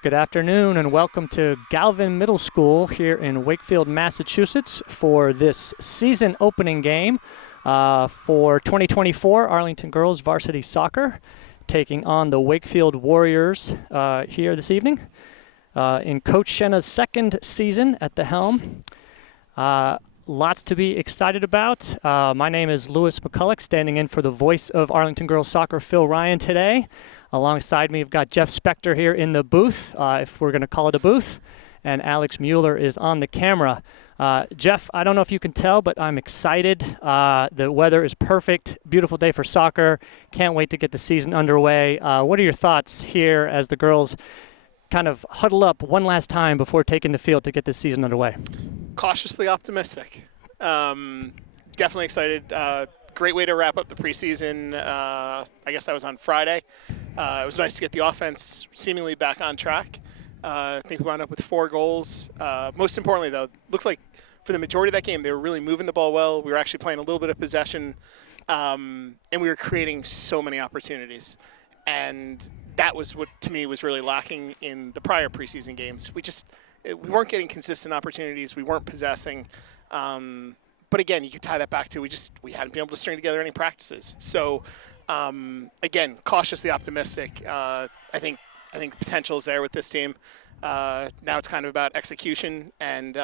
Good afternoon and welcome to Galvin Middle School here in Wakefield, Massachusetts for this season opening game for 2024 Arlington Girls Varsity Soccer, taking on the Wakefield Warriors here this evening in Coach Shenna's second season at the helm. Lots to be excited about. My name is Lewis McCulloch, standing in for the voice of Arlington Girls Soccer, Phil Ryan, today. Alongside me, we've got Jeff Spector here in the booth, if we're going to call it a booth, and Alex Mueller is on the camera. Jeff, I don't know if you can tell, but I'm excited. The weather is perfect. Beautiful day for soccer. Can't wait to get the season underway. What are your thoughts here as the girls kind of huddle up one last time before taking the field to get this season underway? Cautiously optimistic. Definitely excited. Great way to wrap up the preseason. I guess that was on Friday. It was nice to get the offense seemingly back on track. I think we wound up with 4 goals. Most importantly, though, looks like for the majority of that game, they were really moving the ball well. We were actually playing a little bit of possession, and we were creating so many opportunities. And that was what, to me, was really lacking in the prior preseason games. We weren't getting consistent opportunities. We weren't possessing. But again, you could tie that back to we hadn't been able to string together any practices. So again, cautiously optimistic. I think the potential is there with this team. Now it's kind of about execution, and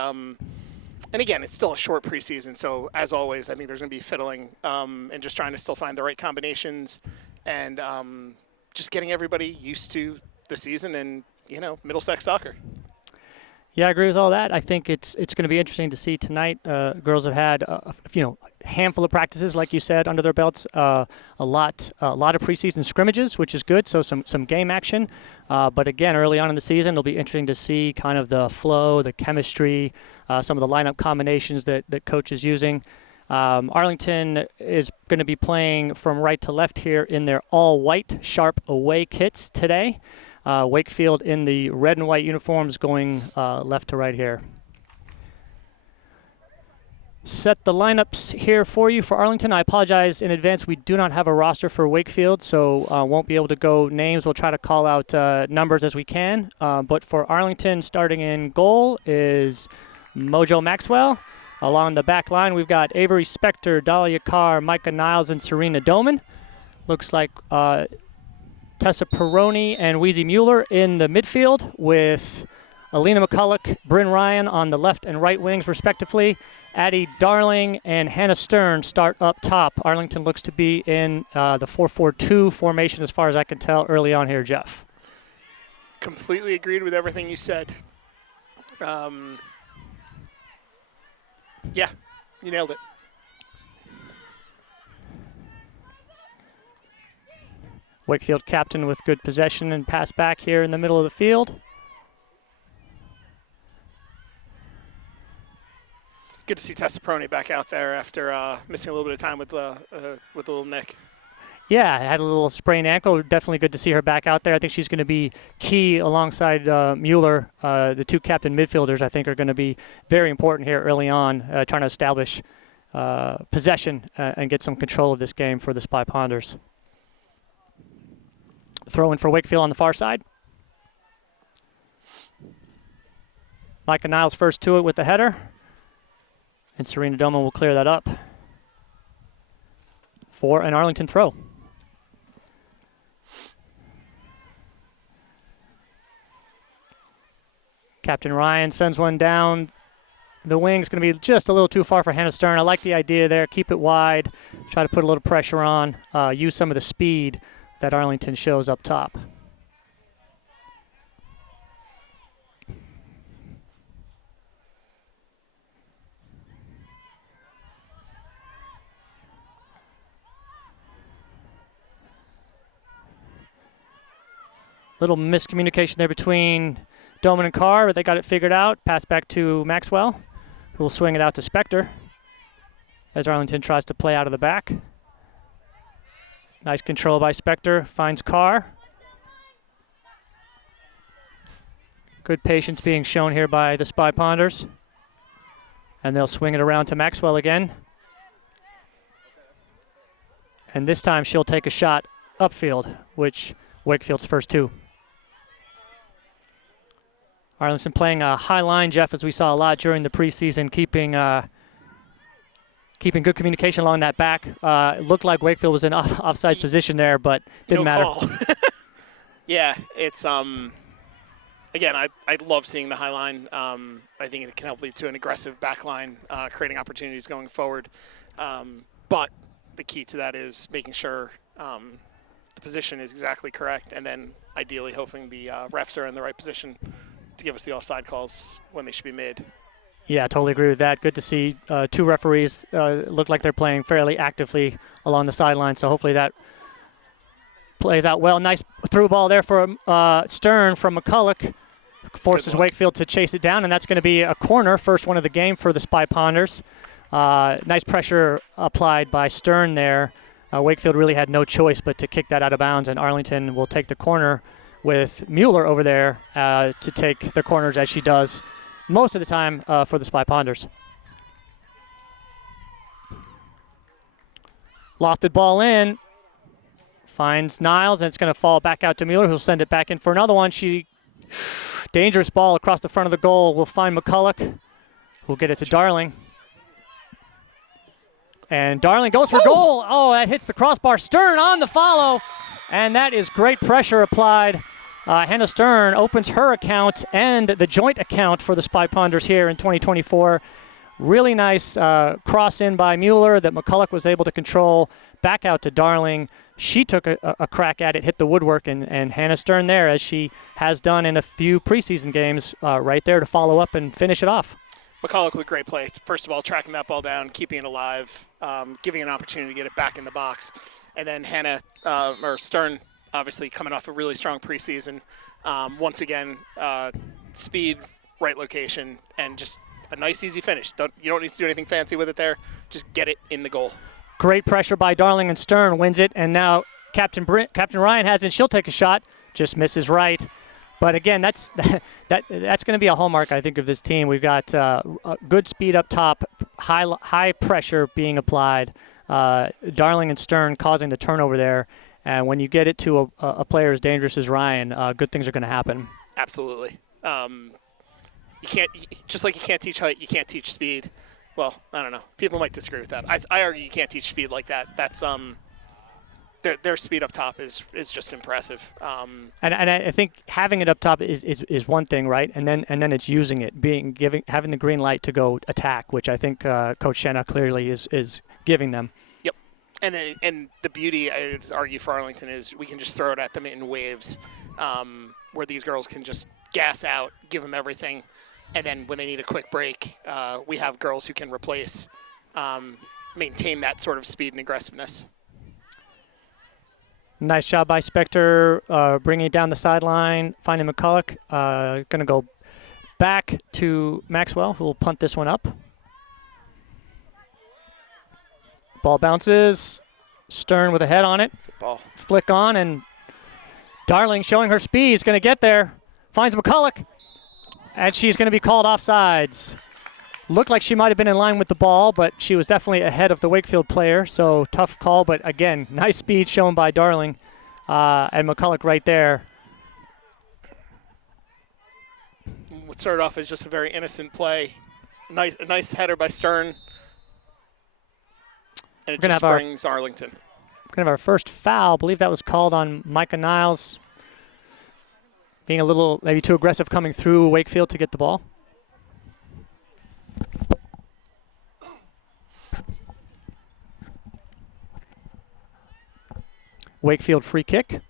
again, it's still a short preseason. So as always, I think there's going to be fiddling and just trying to still find the right combinations, and just getting everybody used to the season and Middlesex soccer. Yeah, I agree with all that. I think it's going to be interesting to see tonight. Girls have had a handful of practices, like you said, under their belts. A lot of preseason scrimmages, which is good. So some game action. But again, early on in the season, it'll be interesting to see kind of the flow, the chemistry, some of the lineup combinations that Coach is using. Arlington is going to be playing from right to left here in their all-white Sharp away kits today. Wakefield in the red and white uniforms going left to right here. Set the lineups here for you for Arlington. I apologize in advance. We do not have a roster for Wakefield, so won't be able to go names. We'll try to call out numbers as we can. But for Arlington, starting in goal is Mojo Maxwell. Along the back line, we've got Avery Spector, Dahlia Carr, Micah Niles, and Serena Doman. Looks like Tessa Perrone and Wheezy Mueller in the midfield, with Alina McCulloch, Bryn Ryan on the left and right wings, respectively. Addie Darling and Hannah Stern start up top. Arlington looks to be in the 4-4-2 formation, as far as I can tell early on here, Jeff. Completely agreed with everything you said. Yeah, you nailed it. Wakefield captain with good possession and pass back here in the middle of the field. Good to see Tessa Perrone back out there after missing a little bit of time with little Nick. Yeah, had a little sprained ankle. Definitely good to see her back out there. I think she's going to be key alongside Mueller. The 2 captain midfielders, I think, are going to be very important here early on, trying to establish possession and get some control of this game for the Spy Ponders. Throw in for Wakefield on the far side. Micah Niles first to it with the header. And Serena Doman will clear that up for an Arlington throw. Captain Ryan sends one down the wing. It's going to be just a little too far for Hannah Stern. I like the idea there. Keep it wide. Try to put a little pressure on. Use some of the speed that Arlington shows up top. Little miscommunication there between Doman and Carr, but they got it figured out. Pass back to Maxwell, who will swing it out to Spector as Arlington tries to play out of the back. Nice control by Spector, finds Carr. Good patience being shown here by the Spy Ponders. And they'll swing it around to Maxwell again. And this time she'll take a shot upfield, which Wakefield's first 2. Arlington playing a high line, Jeff, as we saw a lot during the preseason, keeping good communication along that back. It looked like Wakefield was in offside position there, but didn't matter. Call. Yeah, it's again, I love seeing the high line. I think it can help lead to an aggressive back line, creating opportunities going forward. But the key to that is making sure the position is exactly correct, and then ideally hoping the refs are in the right position to give us the offside calls when they should be made. Yeah, totally agree with that. Good to see two referees look like they're playing fairly actively along the sideline, so hopefully that plays out well. Nice through ball there for Stern from McCulloch. Forces Wakefield to chase it down, and that's going to be a corner, first one of the game for the Spy Ponders. Nice pressure applied by Stern there. Wakefield really had no choice but to kick that out of bounds, and Arlington will take the corner with Mueller over there to take the corners as she does most of the time for the Spy Ponders. Lofted ball in, finds Niles, and it's going to fall back out to Mueller, who'll send it back in for another one. Dangerous ball across the front of the goal. We'll find McCulloch, who'll get it to Darling. And Darling goes for goal. Oh, that hits the crossbar. Stern on the follow, and that is great pressure applied. Hannah Stern opens her account and the joint account for the Spy Ponders here in 2024. Really nice cross in by Mueller that McCulloch was able to control back out to Darling. She took a crack at it, hit the woodwork, and Hannah Stern there, as she has done in a few preseason games, right there to follow up and finish it off. McCulloch with a great play. First of all, tracking that ball down, keeping it alive, giving an opportunity to get it back in the box. And then Hannah, or Stern, obviously coming off a really strong preseason. Once again, speed, right location, and just a nice, easy finish. You don't need to do anything fancy with it there. Just get it in the goal. Great pressure by Darling, and Stern wins it. And now Captain Ryan has it. She'll take a shot. Just misses right. But again, that's going to be a hallmark, I think, of this team. We've got good speed up top, high pressure being applied. Darling and Stern causing the turnover there. And when you get it to a player as dangerous as Ryan, good things are going to happen. Absolutely. You can't, just like you can't teach height, you can't teach speed. Well, I don't know. People might disagree with that. I argue you can't teach speed like that. That's their speed up top is just impressive. And I think having it up top is one thing, right? And then it's using it, having the green light to go attack, which I think Coach Shenna clearly is giving them. Yep. And the beauty, I would argue, for Arlington is we can just throw it at them in waves, where these girls can just gas out, give them everything, and then when they need a quick break, we have girls who can replace, maintain that sort of speed and aggressiveness. Nice job by Spector bringing it down the sideline, finding McCulloch. Going to go back to Maxwell, who will punt this one up. Ball bounces. Stern with a head on it. Good ball. Flick on, and Darling showing her speed is going to get there. Finds McCulloch, and she's going to be called offsides. Looked like she might have been in line with the ball, but she was definitely ahead of the Wakefield player, so tough call. But again, nice speed shown by Darling and McCulloch right there. What started off as just a very innocent play. A nice header by Stern. And it just brings Arlington. We're going to have our first foul. I believe that was called on Micah Niles. Being a little maybe too aggressive coming through Wakefield to get the ball. Wakefield free kick.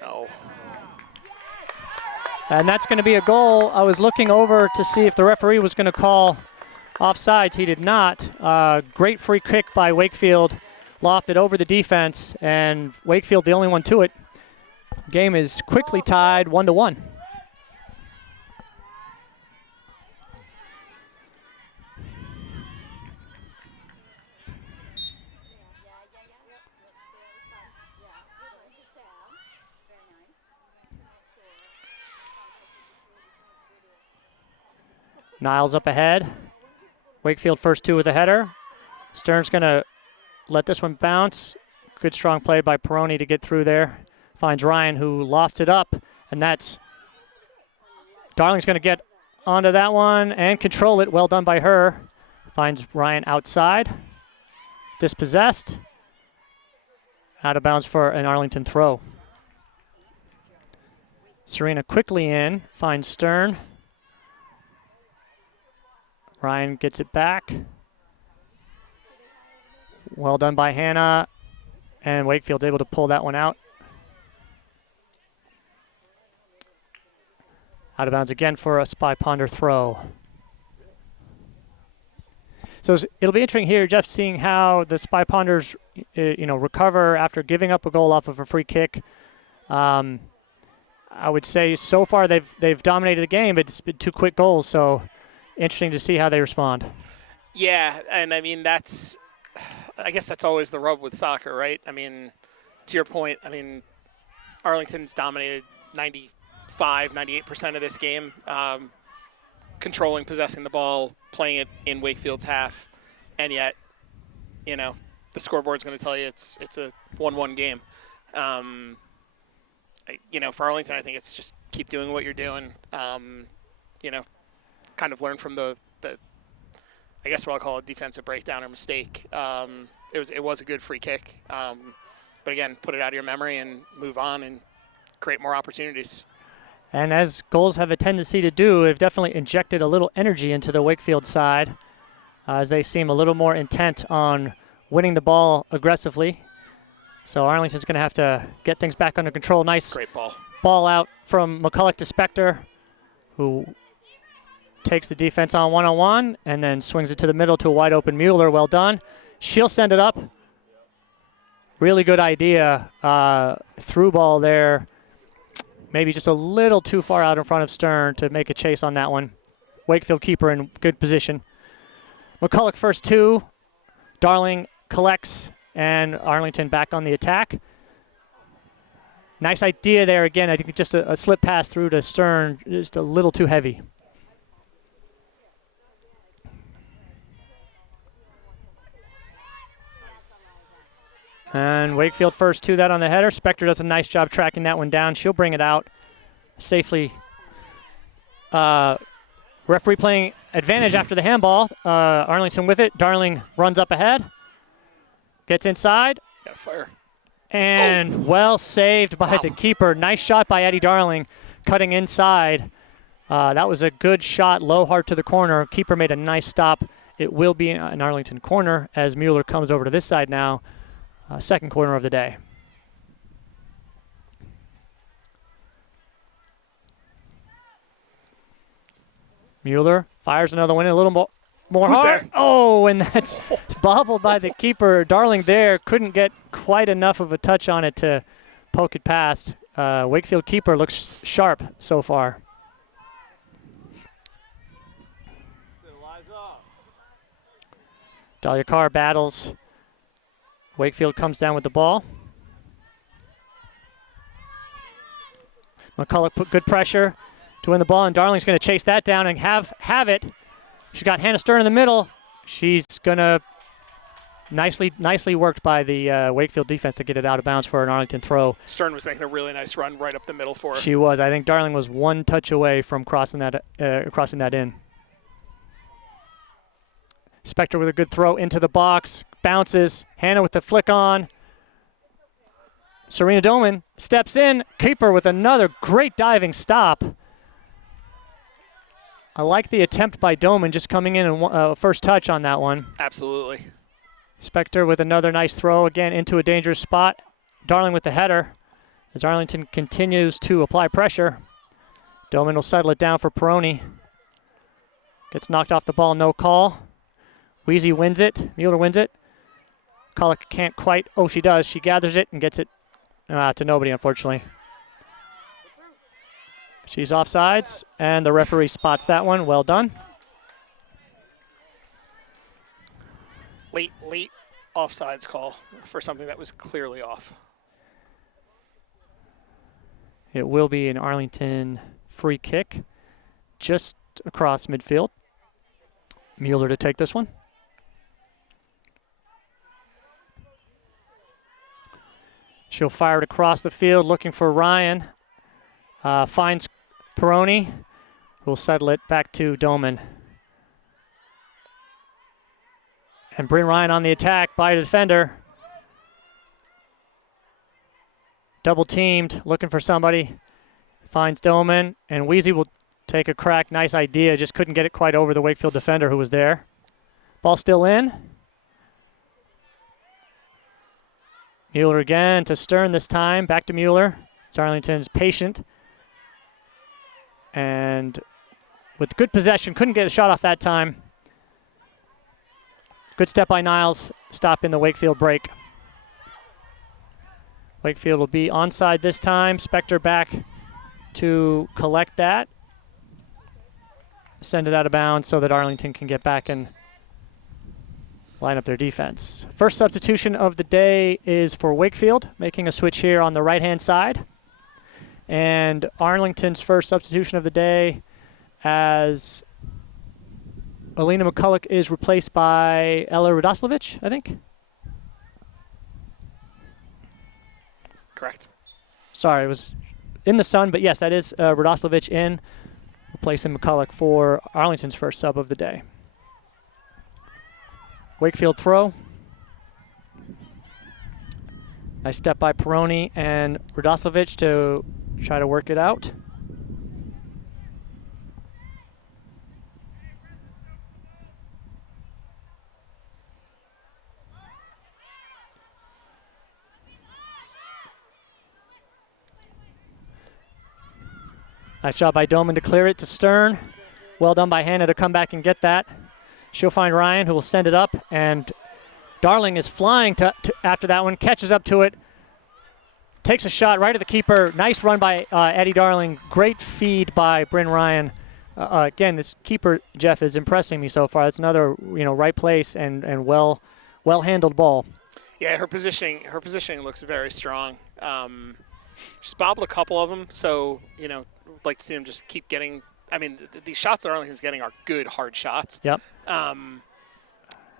No. And that's going to be a goal. I was looking over to see if the referee was going to call offsides. He did not. Great free kick by Wakefield. Lofted over the defense, and Wakefield the only one to it. Game is quickly tied 1-1. Niles up ahead. Wakefield first two with a header. Stern's going to let this one bounce. Good strong play by Perrone to get through there. Finds Ryan, who lofts it up, and that's Darling's going to get onto that one and control it. Well done by her. Finds Ryan outside. Dispossessed. Out of bounds for an Arlington throw. Serena quickly in. Finds Stern. Ryan gets it back. Well done by Hannah. And Wakefield's able to pull that one out. Out of bounds again for a Spy Ponder throw. So it'll be interesting here, Jeff, seeing how the Spy Ponders, recover after giving up a goal off of a free kick. I would say so far they've dominated the game, but it's been 2 quick goals. So interesting to see how they respond. Yeah, and I mean I guess that's always the rub with soccer, right? I mean, to your point, I mean, Arlington's dominated 98% of this game, controlling, possessing the ball, playing it in Wakefield's half, and yet, the scoreboard's going to tell you it's a 1-1 game. For Arlington, I think it's just keep doing what you're doing. Kind of learn from the I guess what I'll call a defensive breakdown or mistake. It was a good free kick, but again, put it out of your memory and move on and create more opportunities. And as goals have a tendency to do, they've definitely injected a little energy into the Wakefield side as they seem a little more intent on winning the ball aggressively. So Arlington's going to have to get things back under control. Nice great ball out from McCulloch to Spector, who takes the defense on one-on-one and then swings it to the middle to a wide-open Mueller. Well done. She'll send it up. Really good idea. Through ball there. Maybe just a little too far out in front of Stern to make a chase on that one. Wakefield keeper in good position. McCulloch first 2. Darling collects, and Arlington back on the attack. Nice idea there again. I think just a slip pass through to Stern, just a little too heavy. And Wakefield first 2 that on the header. Spector does a nice job tracking that one down. She'll bring it out safely. Referee playing advantage after the handball. Arlington with it. Darling runs up ahead. Gets inside. Got fire. And well saved by the keeper. Nice shot by Eddie Darling cutting inside. That was a good shot, low hard to the corner. Keeper made a nice stop. It will be an Arlington corner as Mueller comes over to this side now. Second corner of the day. Mueller fires another one, a little more Who's hard. there? Oh, and that's bobbled by the keeper. Darling there couldn't get quite enough of a touch on it to poke it past. Wakefield keeper looks sharp so far. Dahlia Carr battles. Wakefield comes down with the ball. McCulloch put good pressure to win the ball, and Darling's going to chase that down and have it. She's got Hannah Stern in the middle. She's going to nicely worked by the Wakefield defense to get it out of bounds for an Arlington throw. Stern was making a really nice run right up the middle for her. She was. I think Darling was one touch away from crossing that in. Spector with a good throw into the box. Bounces. Hannah with the flick on. Serena Doman steps in. Keeper with another great diving stop. I like the attempt by Doman just coming in and first touch on that one. Absolutely. Spector with another nice throw again into a dangerous spot. Darling with the header as Arlington continues to apply pressure. Doman will settle it down for Perrone. Gets knocked off the ball, no call. Weezy wins it. Mueller wins it. Culloch can't quite. Oh, she does. She gathers it and gets it to nobody, unfortunately. She's offsides, and the referee spots that one. Well done. Late offsides call for something that was clearly off. It will be an Arlington free kick just across midfield. Mueller to take this one. She'll fire it across the field, looking for Ryan. Finds Perrone, who will settle it back to Doman. And Bryn Ryan on the attack by a defender. Double teamed, looking for somebody. Finds Doman, and Weezy will take a crack. Nice idea, just couldn't get it quite over the Wakefield defender who was there. Ball still in. Mueller again to Stern this time. Back to Mueller. Arlington's patient. And with good possession, couldn't get a shot off that time. Good step by Niles, stopping the Wakefield break. Wakefield will be onside this time. Spector back to collect that. Send it out of bounds so that Arlington can get back and line up their defense. First substitution of the day is for Wakefield, making a switch here on the right-hand side. And Arlington's first substitution of the day, as Alina McCulloch is replaced by Ella Radoslovich, I think. Correct. Sorry, it was in the sun, but yes, that is Radoslovich in, replacing McCulloch for Arlington's first sub of the day. Wakefield throw. Nice step by Perrone and Radoslovich to try to work it out. Nice job by Doman to clear it to Stern. Well done by Hannah to come back and get that. She'll find Ryan, who will send it up, and Darling is flying to after that one, catches up to it, takes a shot right at the keeper. Nice run by Eddie Darling. Great feed by Bryn Ryan. Again, this keeper, Jeff, is impressing me so far. That's another, right place and well handled ball. Yeah, her positioning looks very strong. She's bobbled a couple of them, so like to see them just keep getting. I mean, these shots that Arlington's getting are good, hard shots. Yep.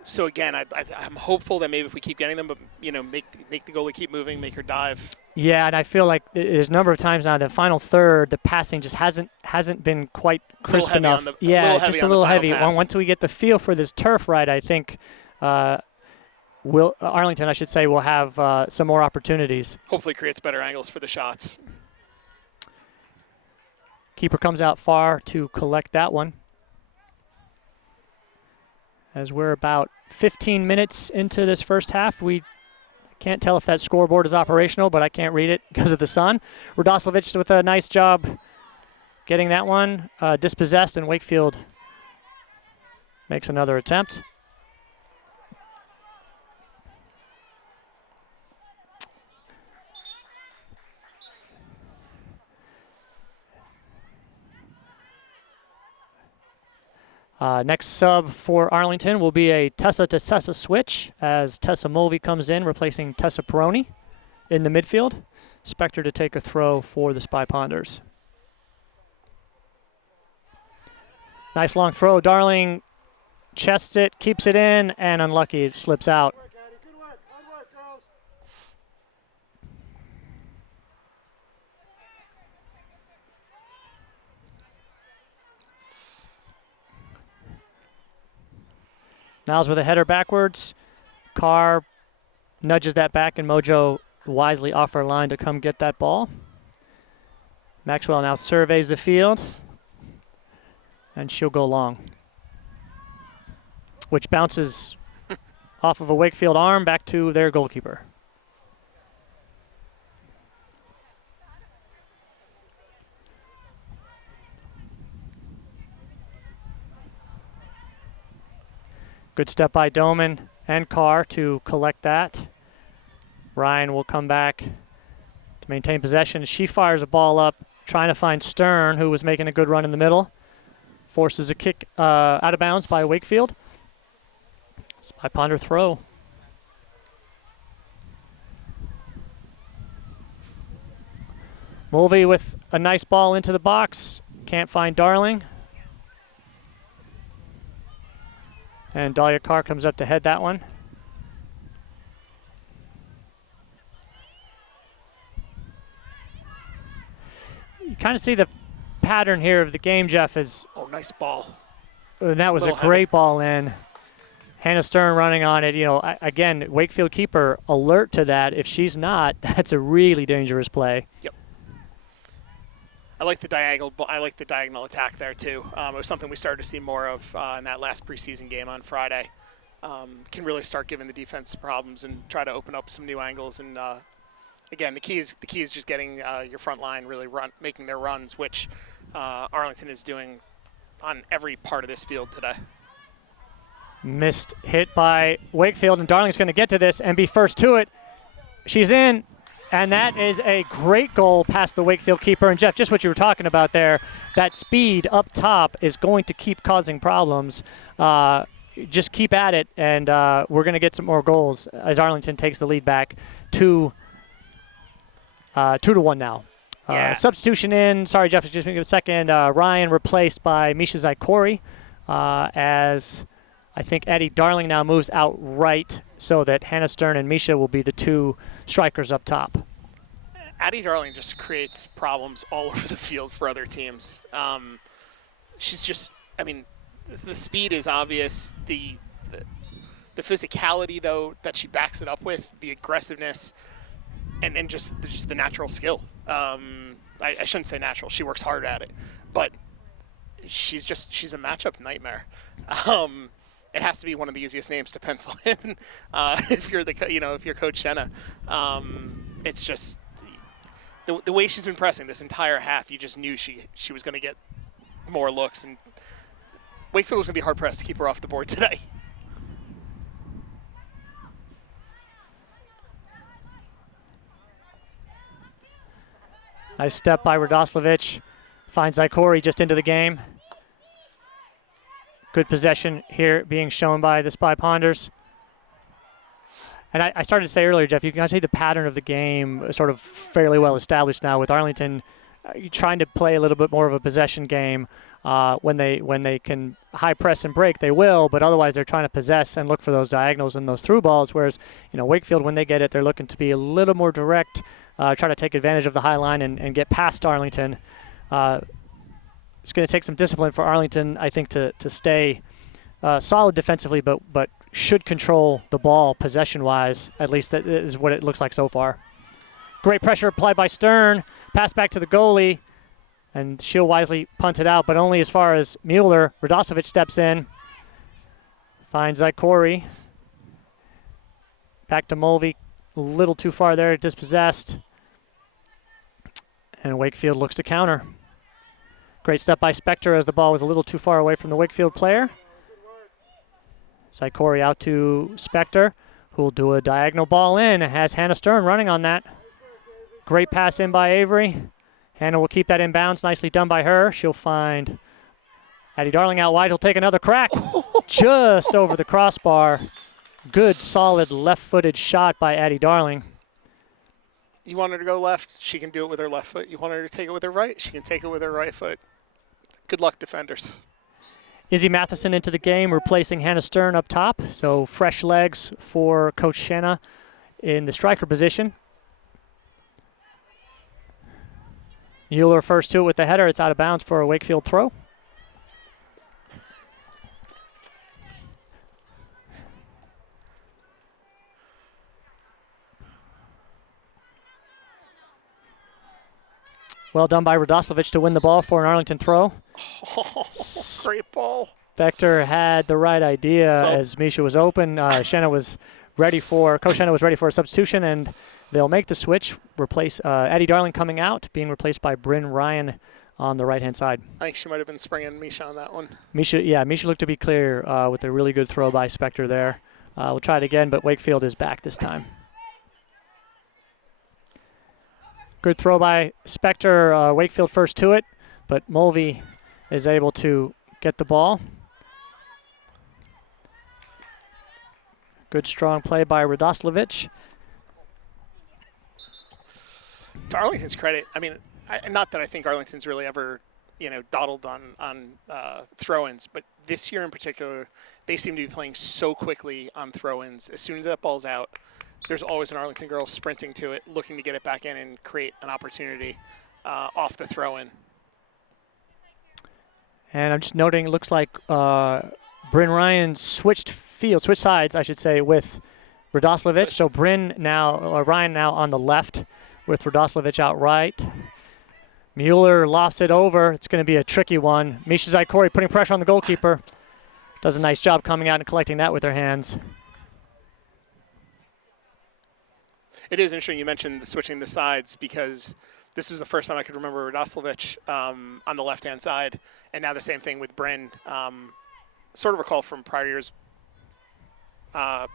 So again, I'm hopeful that maybe if we keep getting them, but make the goalie keep moving, make her dive. Yeah, and I feel like there's a number of times now the final third, the passing just hasn't been quite crisp enough. Just a little heavy. Once we get the feel for this turf right, I think Arlington, I should say, will have some more opportunities. Hopefully, creates better angles for the shots. Keeper comes out far to collect that one. As we're about 15 minutes into this first half, we can't tell if that scoreboard is operational, but I can't read it because of the sun. Radoslovich with a nice job getting that one dispossessed, and Wakefield makes another attempt. Next sub for Arlington will be a Tessa to Tessa switch as Tessa Mulvey comes in, replacing Tessa Perrone in the midfield. Spector to take a throw for the Spy Ponders. Nice long throw. Darling chests it, keeps it in, and unlucky, it slips out. Good work, girls. Niles with a header backwards. Carr nudges that back, and Mojo wisely off her line to come get that ball. Maxwell now surveys the field, and she'll go long, which bounces off of a Wakefield arm back to their goalkeeper. Good step by Doman and Carr to collect that. Ryan will come back to maintain possession. She fires a ball up, trying to find Stern, who was making a good run in the middle. Forces a kick out of bounds by Wakefield. Spy Ponder throw. Mulvey with a nice ball into the box. Can't find Darling. And Dahlia Carr comes up to head that one. you kind of see the pattern here of the game, Jeff, is Oh, nice ball. and that was a Little great ball in. Hannah Stern running on it. You know, again, Wakefield keeper alert to that. If she's not, that's a really dangerous play. Yep. I like the diagonal. I like the diagonal attack there too. It was something we started to see more of in that last preseason game on Friday. Can really start giving the defense problems and try to open up some new angles. And again, the key is just getting your front line really making their runs, which Arlington is doing on every part of this field today. Missed hit by Wakefield, and Darling's going to get to this and be first to it. She's in, and that is a great goal past the Wakefield keeper. And Jeff, just what you were talking about there, that speed up top is going to keep causing problems. Just keep at it, and we're going to get some more goals as Arlington takes the lead back 2-1 now. Yeah. Substitution in. Sorry, Jeff, just give me a second. Ryan replaced by Misha Zykori as I think Addie Darling now moves out right so that Hannah Stern and Misha will be the two strikers up top. Addie Darling just creates problems all over the field for other teams. She's just, I mean, the speed is obvious. The physicality, though, that she backs it up with, the aggressiveness, and just the natural skill. I shouldn't say natural. She works hard at it, but she's a matchup nightmare. It has to be one of the easiest names to pencil in if you're if you're Coach Shenna. It's just the way she's been pressing this entire half. You just knew she was going to get more looks, and Wakefield was going to be hard pressed to keep her off the board today. Nice step by Radoslovich. Finds Zykori just into the game. Good possession here being shown by the Spy Ponders. And I started to say earlier, Jeff, you can see the pattern of the game sort of fairly well established now with Arlington trying to play a little bit more of a possession game. When they can high press and break, they will, but otherwise they're trying to possess and look for those diagonals and those through balls, whereas Wakefield, when they get it, they're looking to be a little more direct, try to take advantage of the high line and get past Arlington. It's going to take some discipline for Arlington, I think, to stay solid defensively, but should control the ball possession-wise. At least that is what it looks like so far. Great pressure applied by Stern. Pass back to the goalie, and she'll wisely punt it out, but only as far as Mueller. Radoslovich steps in, finds Zykori. Back to Mulvey, a little too far there, dispossessed. And Wakefield looks to counter. Great step by Spector as the ball was a little too far away from the Wakefield player. Zykori out to Spector, who will do a diagonal ball in. Has Hannah Stern running on that. Great pass in by Avery. Hannah will keep that in bounds. Nicely done by her. She'll find Addie Darling out wide. He'll take another crack just over the crossbar. Good, solid left-footed shot by Addie Darling. You want her to go left, she can do it with her left foot. You want her to take it with her right, she can take it with her right foot. Good luck, defenders. Izzy Matheson into the game, replacing Hannah Stern up top. So fresh legs for Coach Shenna in the striker position. Mueller first to it with the header. It's out of bounds for a Wakefield throw. Well done by Radoslovich to win the ball for an Arlington throw. Oh, great ball. Vector had the right idea as Misha was open. Coach Shenna was ready for a substitution, and they'll make the switch. Replace Addie Darling coming out, being replaced by Bryn Ryan on the right-hand side. I think she might have been springing Misha on that one. Misha looked to be clear with a really good throw by Spector there. We'll try it again, but Wakefield is back this time. Good throw by Spector. Wakefield first to it, but Mulvey is able to get the ball. Good strong play by Radoslovich. To Arlington's credit, I mean, not that I think Arlington's really ever, dawdled on throw-ins, but this year in particular, they seem to be playing so quickly on throw-ins. As soon as that ball's out, there's always an Arlington girl sprinting to it, looking to get it back in and create an opportunity. off the throw-in. And I'm just noting, it looks like Bryn Ryan switched sides, I should say, with Radoslovich. So Ryan now on the left with Radoslovich out right. Mueller lofts it over. It's going to be a tricky one. Misha Zaikori putting pressure on the goalkeeper. Does a nice job coming out and collecting that with her hands. It is interesting you mentioned switching the sides, because this was the first time I could remember Radoslovich on the left-hand side, and now the same thing with Bryn. Sort of recall from prior years,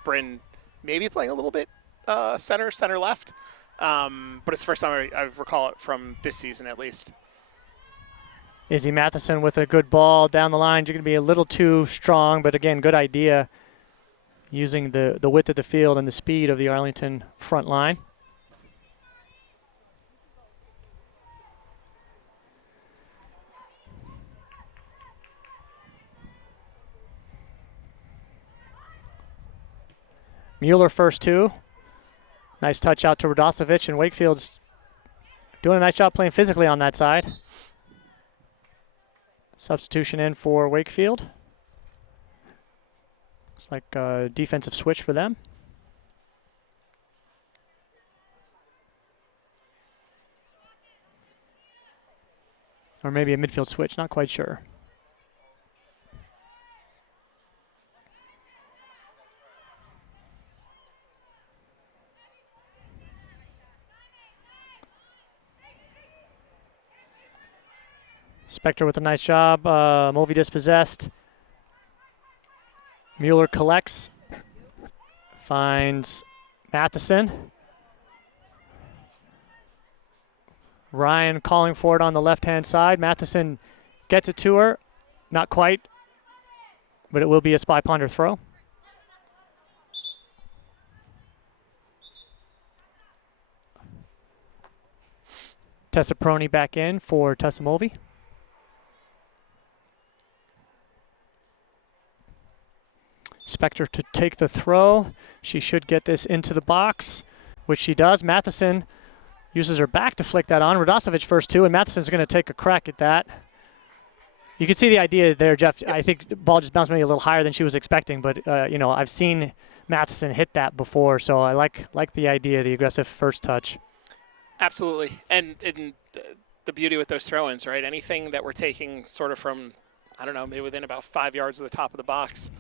Bryn maybe playing a little bit center left, but it's the first time I recall it from this season at least. Izzy Matheson with a good ball down the line. You're going to be a little too strong, but again, good idea using the width of the field and the speed of the Arlington front line. Mueller first two. Nice touch out to Radoslovich, and Wakefield's doing a nice job playing physically on that side. Substitution in for Wakefield. Looks like a defensive switch for them. Or maybe a midfield switch, not quite sure. Spector with a nice job. Movi dispossessed. Mueller collects. Finds Matheson. Ryan calling for it on the left-hand side. Matheson gets it to her. Not quite, but it will be a Spy Ponder throw. Tessa Perrone back in for Tessa Movi. Spector to take the throw. She should get this into the box, which she does. Matheson uses her back to flick that on. Radoslovich first two, and Matheson's going to take a crack at that. You can see the idea there, Jeff. I think the ball just bounced maybe a little higher than she was expecting, but you know, I've seen Matheson hit that before, so I like the idea, the aggressive first touch. Absolutely, and the beauty with those throw-ins, right? Anything that we're taking sort of from, I don't know, maybe within about 5 yards of the top of the box,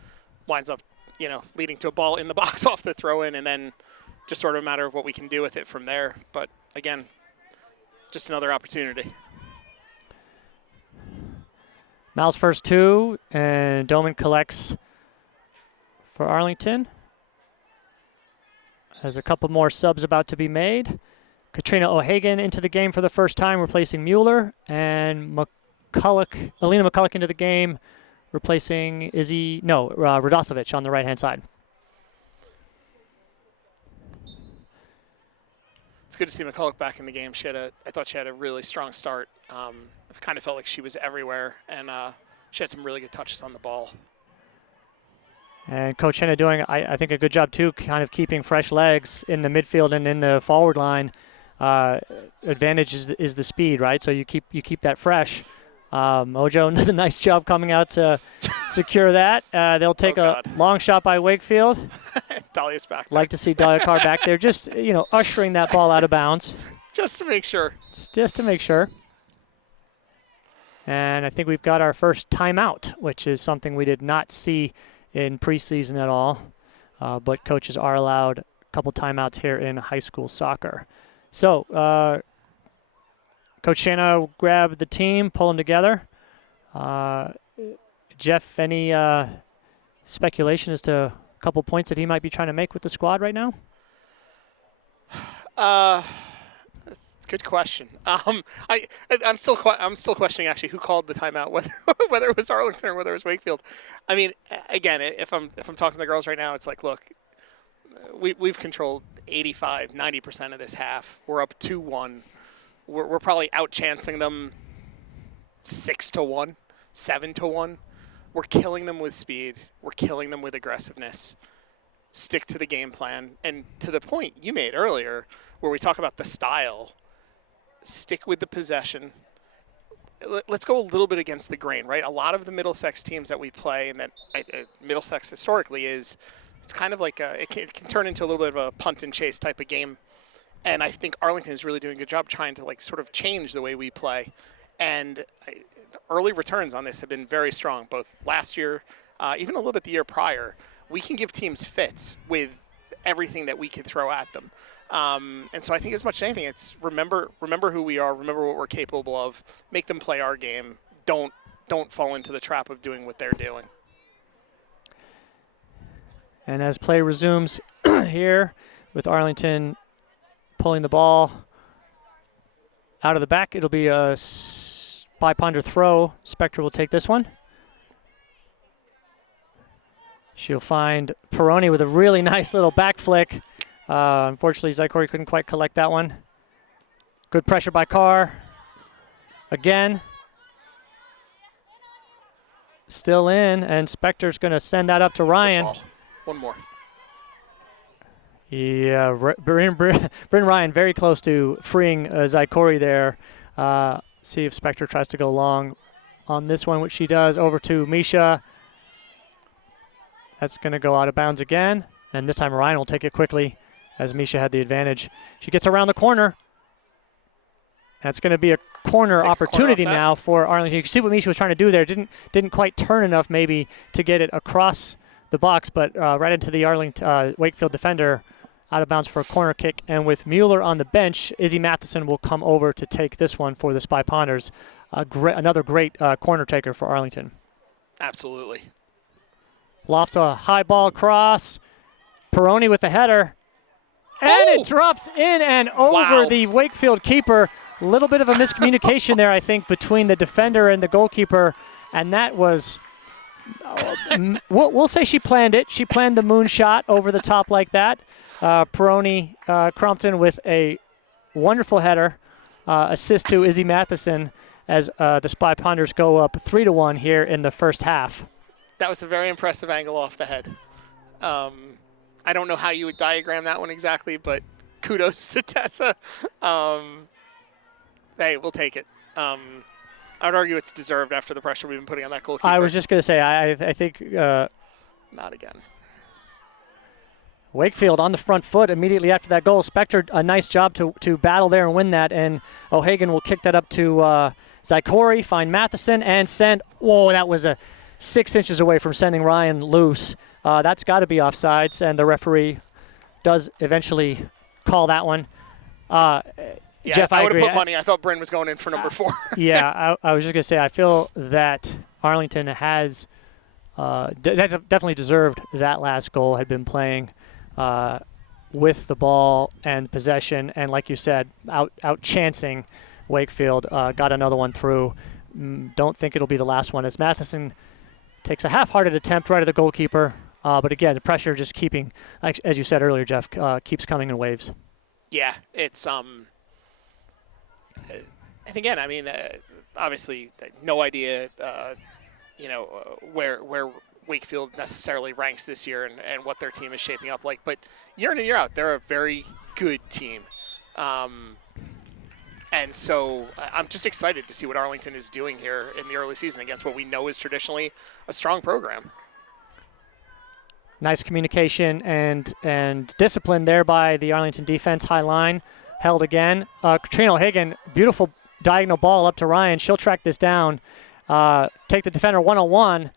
winds up, you know, leading to a ball in the box off the throw-in, and then just sort of a matter of what we can do with it from there. But again, just another opportunity. Mal's first two, and Doman collects for Arlington. There's a couple more subs about to be made. Katrina O'Hagan into the game for the first time, replacing Mueller, and Alina McCulloch into the game, replacing Radoslovich on the right-hand side. It's good to see McCulloch back in the game. I thought she had a really strong start. I kind of felt like she was everywhere, and she had some really good touches on the ball. And Coach Henna doing, I think, a good job too, kind of keeping fresh legs in the midfield and in the forward line. Advantage is the speed, right? So you keep that fresh. Mojo did a nice job coming out to secure that. They'll take a long shot by Wakefield. Dahlia's back there. Like to see Dahlia Carr back there, just ushering that ball out of bounds. Just to make sure. Just to make sure. And I think we've got our first timeout, which is something we did not see in preseason at all. But coaches are allowed a couple timeouts here in high school soccer. So Coach Shanna will grab the team, pull them together. Jeff, any speculation as to a couple points that he might be trying to make with the squad right now? That's a good question. I'm still questioning actually who called the timeout, whether it was Arlington or whether it was Wakefield. I mean, again, if I'm talking to the girls right now, it's like, look, we've controlled 85, 90% of this half. We're up 2-1. We're probably out-chancing them 6-1, 7-1. We're killing them with speed. We're killing them with aggressiveness. Stick to the game plan. And to the point you made earlier where we talk about the style, stick with the possession. Let's go a little bit against the grain, right? A lot of the Middlesex teams that we play, and that Middlesex historically is, it's kind of like it can turn into a little bit of a punt and chase type of game. And I think Arlington is really doing a good job trying to like sort of change the way we play. And early returns on this have been very strong, both last year, even a little bit the year prior. We can give teams fits with everything that we can throw at them. And so I think as much as anything, it's remember who we are, remember what we're capable of, make them play our game. Don't fall into the trap of doing what they're doing. And as play resumes here with Arlington pulling the ball out of the back, it'll be a Spy-Ponder throw. Spector will take this one. She'll find Perrone with a really nice little back flick. Unfortunately, Zykori couldn't quite collect that one. Good pressure by Carr. Again. Still in, and Spector's going to send that up to Ryan. One more. Yeah, Bryn Ryan very close to freeing Zykori there. See if Spector tries to go long on this one, which she does. Over to Misha. That's going to go out of bounds again. And this time Ryan will take it quickly as Misha had the advantage. She gets around the corner. That's going to be a corner opportunity now for Arlington. You can see what Misha was trying to do there. Didn't quite turn enough maybe to get it across the box, but right into the Arlington Wakefield defender, out of bounds for a corner kick. And with Mueller on the bench, Izzy Matheson will come over to take this one for the Spy-Ponders. Another great corner taker for Arlington. Absolutely. Lofts a high ball across. Perrone with the header. And it drops in and over the Wakefield keeper. A little bit of a miscommunication there, I think, between the defender and the goalkeeper. And that was, we'll say she planned it. She planned the moonshot over the top like that. Perrone-Crompton with a wonderful header. Assist to Izzy Matheson as the Spy-Ponders go up 3-1 here in the first half. That was a very impressive angle off the head. I don't know how you would diagram that one exactly, but kudos to Tessa. Hey, we'll take it. I would argue it's deserved after the pressure we've been putting on that goalkeeper. I was just going to say, I think... Not again. Wakefield on the front foot immediately after that goal. Spector, a nice job to battle there and win that, and O'Hagan will kick that up to Zykori, find Matheson, and send... Whoa, that was 6 inches away from sending Ryan loose. That's got to be offsides, and the referee does eventually call that one. Yeah, Jeff, I I would have agree. put money. I thought Bryn was going in for number 4. Yeah, I was just going to say, I feel that Arlington has definitely deserved that last goal, had been playing with the ball and possession, and like you said, out chancing Wakefield, got another one through. Don't think it'll be the last one as Matheson takes a half-hearted attempt right at the goalkeeper. But again, the pressure just keeping, as you said earlier, Jeff, keeps coming in waves. Yeah, it's and again, I mean, obviously, no idea, where Wakefield necessarily ranks this year and what their team is shaping up like. But year in and year out, they're a very good team. And so I'm just excited to see what Arlington is doing here in the early season against what we know is traditionally a strong program. Nice communication and discipline there by the Arlington defense. High line held again. Katrina O'Hagan, beautiful diagonal ball up to Ryan. She'll track this down, take the defender one-on-one,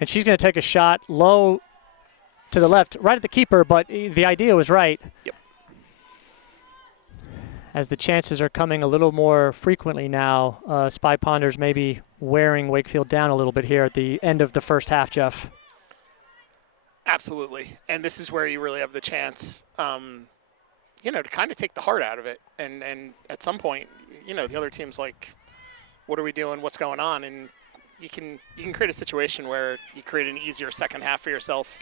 and she's going to take a shot low to the left, right at the keeper, but the idea was right. Yep. As the chances are coming a little more frequently now, Spy-Ponders maybe wearing Wakefield down a little bit here at the end of the first half, Jeff. Absolutely. And this is where you really have the chance, to kind of take the heart out of it. And at some point, the other team's like, what are we doing? What's going on? And you can create a situation where you create an easier second half for yourself,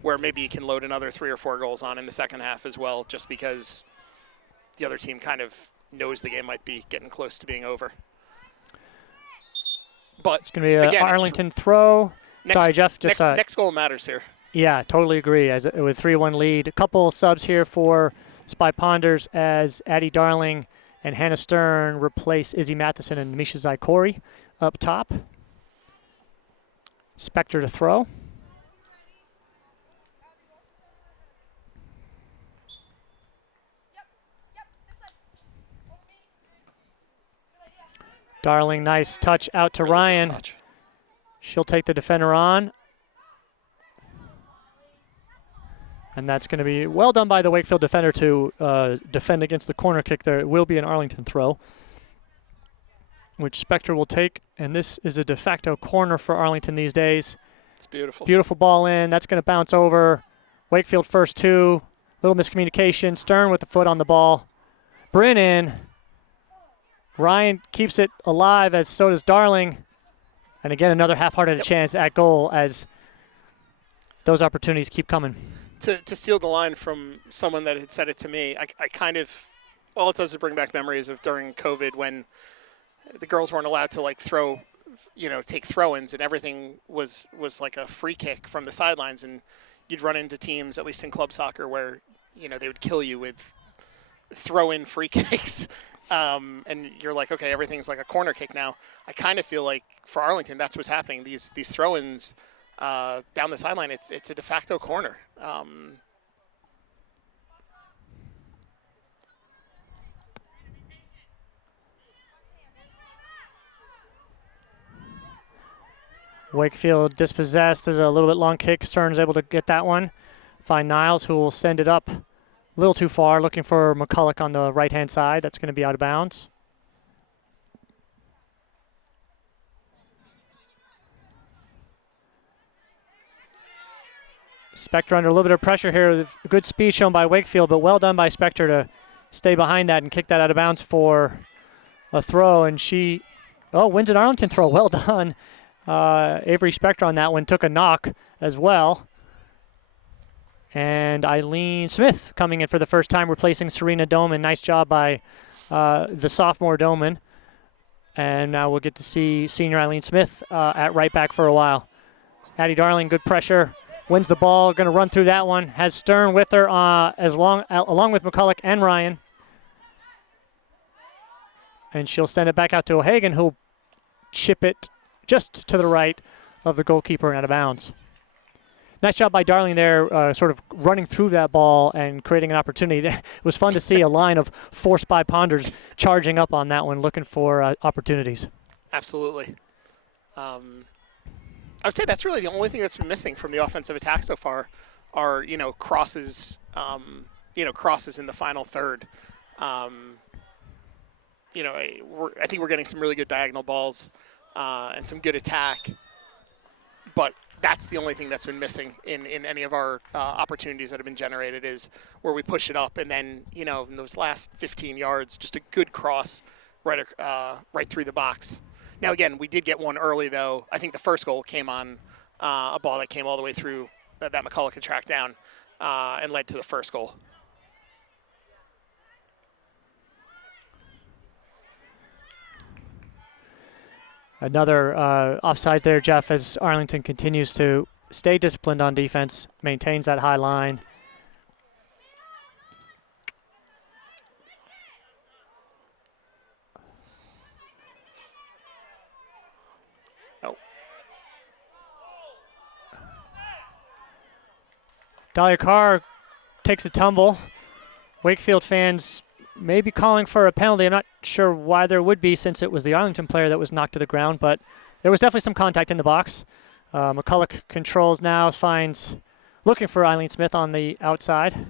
where maybe you can load another 3 or 4 goals on in the second half as well, just because the other team kind of knows the game might be getting close to being over. But it's going to be an Arlington throw. Sorry, Jeff. Next goal matters here. Yeah, totally agree. With 3-1 lead, a couple subs here for Spy-Ponders as Addie Darling and Hannah Stern replace Izzy Matheson and Misha Zykori up top. Spector to throw. Darling, nice touch out to Really good Ryan. touch. She'll take the defender on. And that's going to be well done by the Wakefield defender to defend against the corner kick there. It will be an Arlington throw, which Spector will take. And this is a de facto corner for Arlington these days. It's beautiful. Beautiful ball in. That's going to bounce over. Wakefield first two. Little miscommunication. Stern with the foot on the ball. Bryn in. Ryan keeps it alive, as so does Darling. And again, another half-hearted chance at goal as those opportunities keep coming. To steal the line from someone that had said it to me, I kind of, all it does is bring back memories of during COVID when the girls weren't allowed to like throw, take throw-ins, and everything was like a free kick from the sidelines, and you'd run into teams, at least in club soccer, where they would kill you with throw-in free kicks. And you're like, okay, everything's like a corner kick now. I kind of feel like for Arlington, that's what's happening. These throw-ins down the sideline, it's a de facto corner. Wakefield dispossessed. There's a little bit long kick. Stern's able to get that one. Find Niles, who will send it up a little too far, looking for McCulloch on the right-hand side. That's going to be out of bounds. Spector under a little bit of pressure here. Good speed shown by Wakefield, but well done by Spector to stay behind that and kick that out of bounds for a throw. And she, wins an Arlington throw. Well done. Avery Spector on that one. Took a knock as well. And Eileen Smith coming in for the first time, replacing Serena Doman. Nice job by the sophomore Doman. And now we'll get to see senior Eileen Smith at right back for a while. Addie Darling, good pressure. Wins the ball, going to run through that one. Has Stern with her along with McCulloch and Ryan. And she'll send it back out to O'Hagan, who'll chip it just to the right of the goalkeeper and out of bounds. Nice job by Darling there, sort of running through that ball and creating an opportunity. It was fun to see a line of 4 Spy Ponders charging up on that one, looking for opportunities. Absolutely. I would say that's really the only thing that's been missing from the offensive attack so far are, crosses, crosses in the final third. I think we're getting some really good diagonal balls and some good attack, but that's the only thing that's been missing in any of our opportunities that have been generated is where we push it up and then, in those last 15 yards, just a good cross right through the box. Now, again, we did get one early, though. I think the first goal came on a ball that came all the way through that McCulloch had tracked down and led to the first goal. Another offside there, Jeff, as Arlington continues to stay disciplined on defense, maintains that high line. Dahlia Carr takes a tumble. Wakefield fans may be calling for a penalty. I'm not sure why there would be since it was the Arlington player that was knocked to the ground, but there was definitely some contact in the box. McCulloch controls now, finds looking for Eileen Smith on the outside.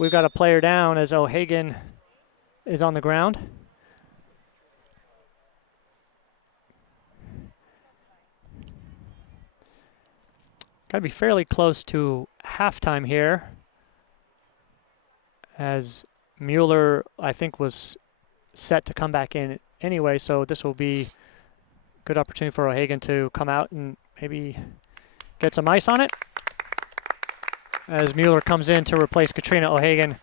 We've got a player down as O'Hagan is on the ground. Got to be fairly close to halftime here, as Mueller, I think, was set to come back in anyway, so this will be a good opportunity for O'Hagan to come out and maybe get some ice on it. As Mueller comes in to replace Katrina O'Hagan.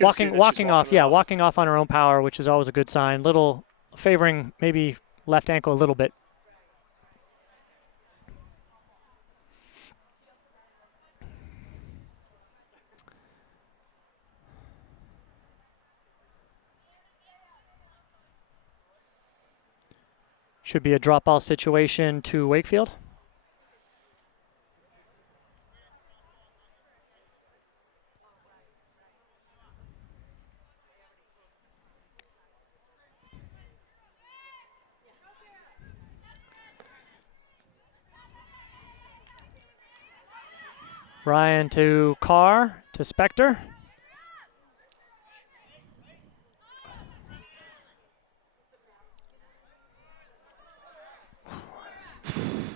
Walking off on her own power, which is always a good sign. Little favoring maybe left ankle a little bit. Should be a drop ball situation to Wakefield. Ryan to Carr to Spector.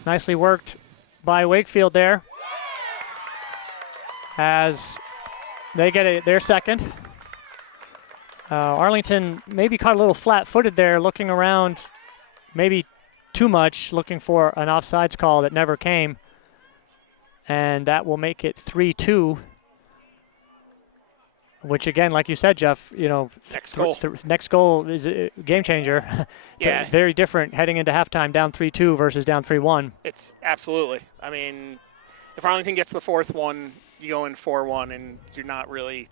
Nicely worked by Wakefield there as they get their second. Arlington maybe caught a little flat-footed there, looking around maybe too much, looking for an offsides call that never came. And that will make it 3-2, which again, like you said, Jeff, you know, next goal is a game changer. Yeah. Very different heading into halftime, down 3-2 versus down 3-1. It's absolutely. I mean, if Arlington gets the fourth one, you go in 4-1, and you're not really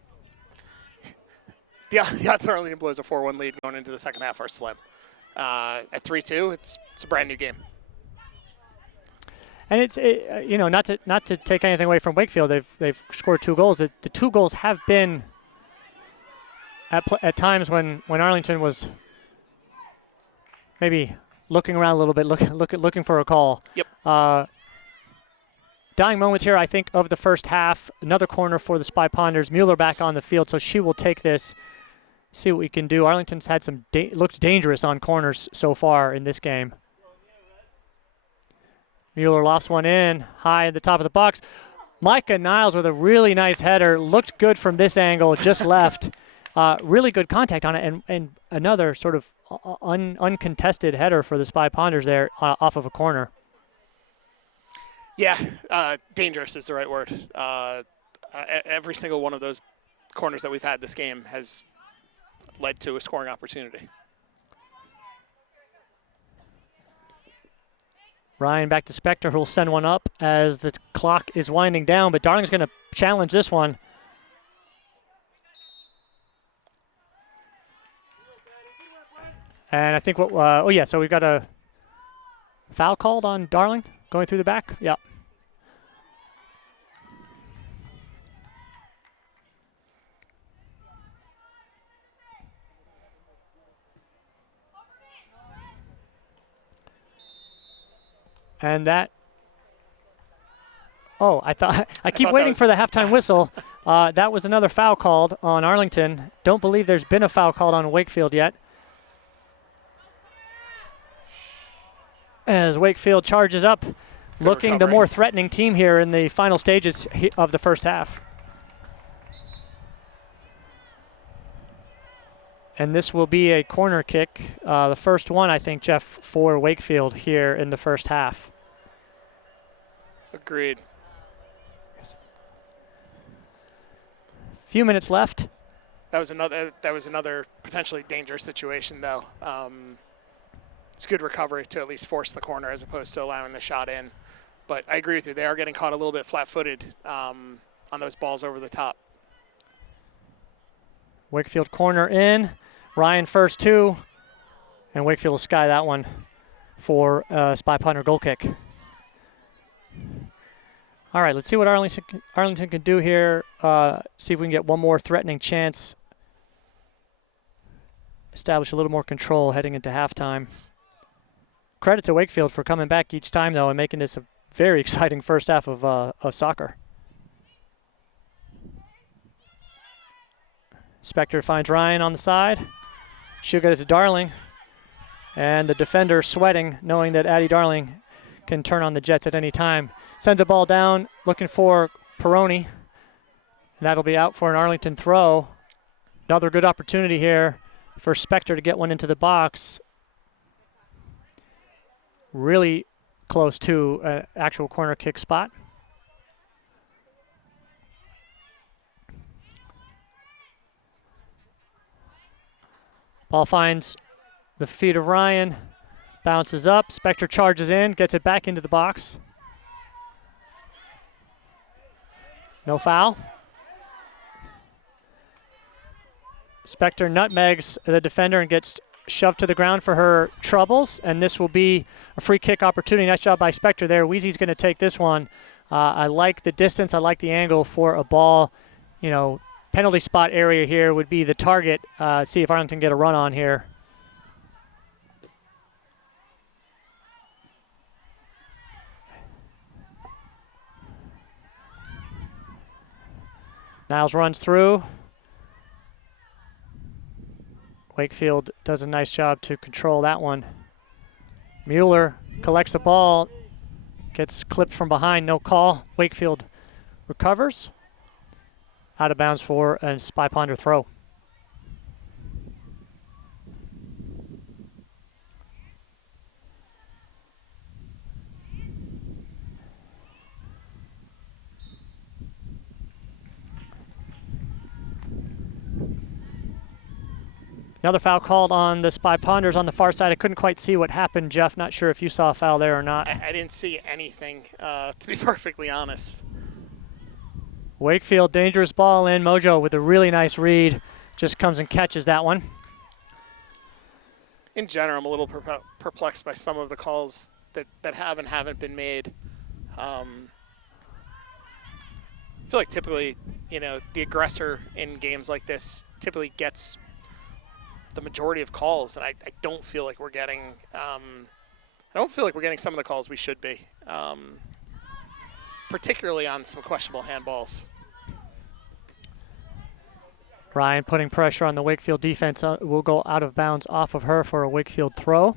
– the odds that Arlington blows a 4-1 lead going into the second half are slim. At 3-2, it's a brand new game. And it's you know, not to take anything away from Wakefield, they've scored 2 goals. The 2 goals have been at times when Arlington was maybe looking around a little bit, looking for a call. Yep. Dying moments here, I think, of the first half. Another corner for the Spy Ponders. Mueller back on the field, so she will take this. See what we can do. Arlington's had some looked dangerous on corners so far in this game. Mueller lofts one in, high at the top of the box. Micah Niles with a really nice header. Looked good from this angle, just left. Really good contact on it, and another sort of uncontested header for the Spy Ponders there off of a corner. Yeah, dangerous is the right word. Every single one of those corners that we've had this game has led to a scoring opportunity. Ryan back to Spector, who will send one up as the clock is winding down, but Darling's going to challenge this one. And I think so we've got a foul called on Darling going through the back. Yeah. And that, I keep waiting for the halftime whistle. That was another foul called on Arlington. Don't believe there's been a foul called on Wakefield yet. As Wakefield charges up, looking the more threatening team here in the final stages of the first half. And this will be a corner kick, the first one, I think, Jeff, for Wakefield here in the first half. Agreed. Few minutes left. That was another potentially dangerous situation, though. It's good recovery to at least force the corner as opposed to allowing the shot in. But I agree with you. They are getting caught a little bit flat-footed on those balls over the top. Wakefield corner in. Ryan first 2. And Wakefield will sky that one for Spy Ponder goal kick. All right, let's see what Arlington can do here. See if we can get one more threatening chance. Establish a little more control heading into halftime. Credit to Wakefield for coming back each time, though, and making this a very exciting first half of soccer. Spector finds Ryan on the side. She'll get it to Darling. And the defender sweating, knowing that Addie Darling can turn on the Jets at any time. Sends a ball down, looking for Perrone. And that'll be out for an Arlington throw. Another good opportunity here for Spector to get one into the box. Really close to an actual corner kick spot. Ball finds the feet of Ryan, bounces up, Spector charges in, gets it back into the box. No foul. Spector nutmegs the defender and gets shoved to the ground for her troubles, and this will be a free kick opportunity. Nice job by Spector there. Weezy's going to take this one. I like the distance. I like the angle for a ball. You know, penalty spot area here would be the target. See if Arlington get a run on here. Niles runs through. Wakefield does a nice job to control that one. Mueller collects the ball, gets clipped from behind, no call. Wakefield recovers. Out of bounds for a Spy Ponder throw. Another foul called on the Spy Ponders on the far side. I couldn't quite see what happened, Jeff. Not sure if you saw a foul there or not. I didn't see anything, to be perfectly honest. Wakefield, dangerous ball in. Mojo with a really nice read. Just comes and catches that one. In general, I'm a little perplexed by some of the calls that have and haven't been made. I feel like typically, you know, the aggressor in games like this typically gets the majority of calls, and I don't feel like we're getting some of the calls we should be, particularly on some questionable handballs. Ryan putting pressure on the Wakefield defense. Will go out of bounds off of her for a Wakefield throw.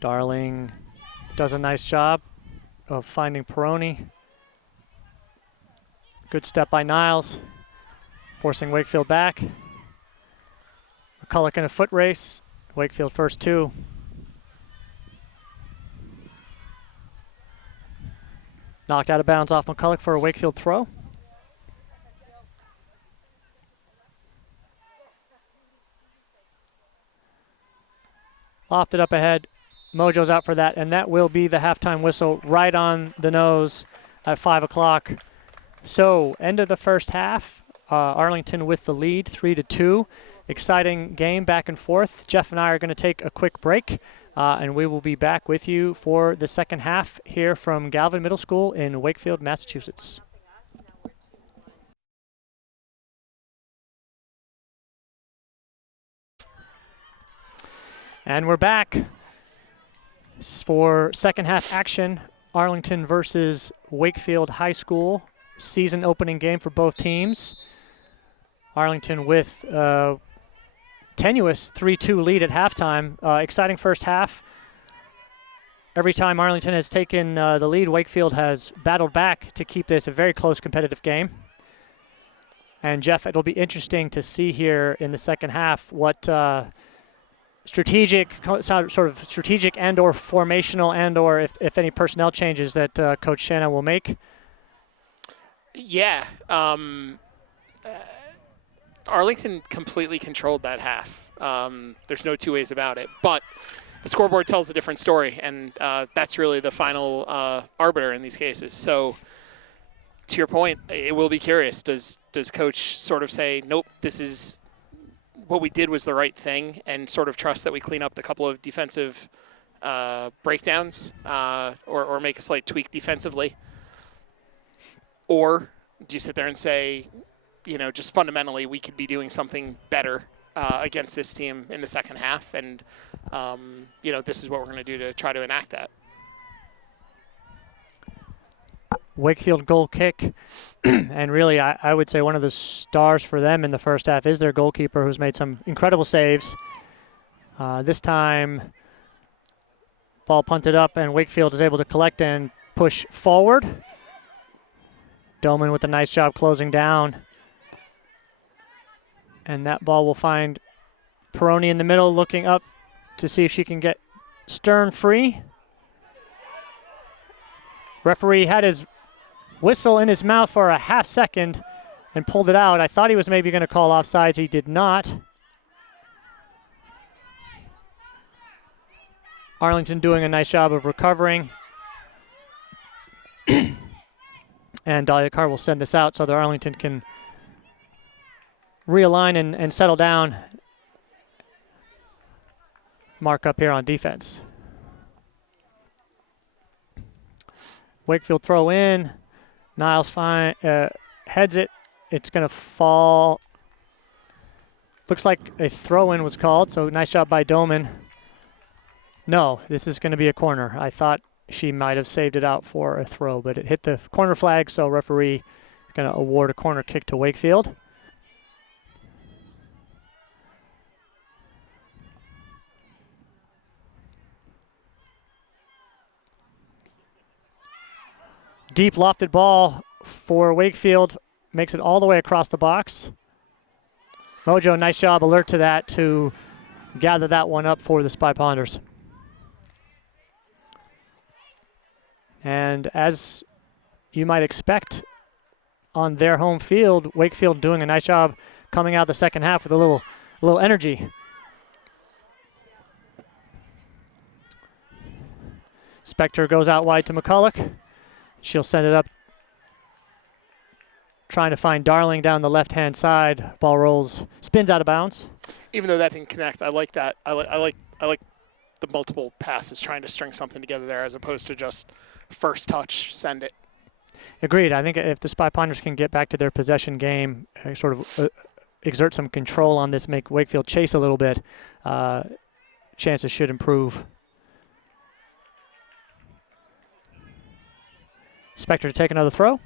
Darling does a nice job of finding Perrone. Good step by Niles, forcing Wakefield back. McCulloch in a foot race. Wakefield first two. Knocked out of bounds off McCulloch for a Wakefield throw. Lofted up ahead. Mojo's out for that, and that will be the halftime whistle right on the nose at 5 o'clock. So, end of the first half. Arlington with the lead, 3-2. Exciting game back and forth. Jeff and I are going to take a quick break, and we will be back with you for the second half here from Galvin Middle School in Wakefield, Massachusetts. And we're back for second half action. Arlington versus Wakefield High School. Season opening game for both teams. Arlington with a tenuous 3-2 lead at halftime. Exciting first half. Every time Arlington has taken the lead, Wakefield has battled back to keep this a very close competitive game. And Jeff, it'll be interesting to see here in the second half what strategic and or formational and or if any personnel changes that Coach Shanna will make. Yeah. Arlington completely controlled that half. There's no two ways about it. But the scoreboard tells a different story, and that's really the final arbiter in these cases. So to your point, it will be curious. Does Coach sort of say, nope, this is what we did was the right thing, and sort of trust that we clean up the couple of defensive breakdowns or make a slight tweak defensively? Or do you sit there and say, you know, just fundamentally we could be doing something better against this team in the second half, and, you know, this is what we're going to do to try to enact that? Wakefield goal kick, and really I would say one of the stars for them in the first half is their goalkeeper, who's made some incredible saves. This time, ball punted up, and Wakefield is able to collect and push forward. Doman with a nice job closing down. And that ball will find Perrone in the middle, looking up to see if she can get Stern free. Referee had his whistle in his mouth for a half second and pulled it out. I thought he was maybe going to call offsides. He did not. Arlington doing a nice job of recovering. And Dahlia Carr will send this out so that Arlington can realign and settle down. Mark up here on defense. Wakefield throw in. Niles heads it. It's going to fall. Looks like a throw-in was called, so nice job by Doman. No, this is going to be a corner. I thought she might have saved it out for a throw, but it hit the corner flag, so referee is going to award a corner kick to Wakefield. Deep lofted ball for Wakefield. Makes it all the way across the box. Mojo, nice job, alert to that to gather that one up for the Spy Ponders. And as you might expect on their home field, Wakefield doing a nice job coming out the second half with a little energy. Spector goes out wide to McCulloch. She'll send it up, trying to find Darling down the left-hand side. Ball rolls, spins out of bounds. Even though that didn't connect, I like that. I like the multiple passes, trying to string something together there as opposed to just first touch, send it. Agreed. I think if the Spy Ponders can get back to their possession game, sort of exert some control on this, make Wakefield chase a little bit, chances should improve. Spector to take another throw.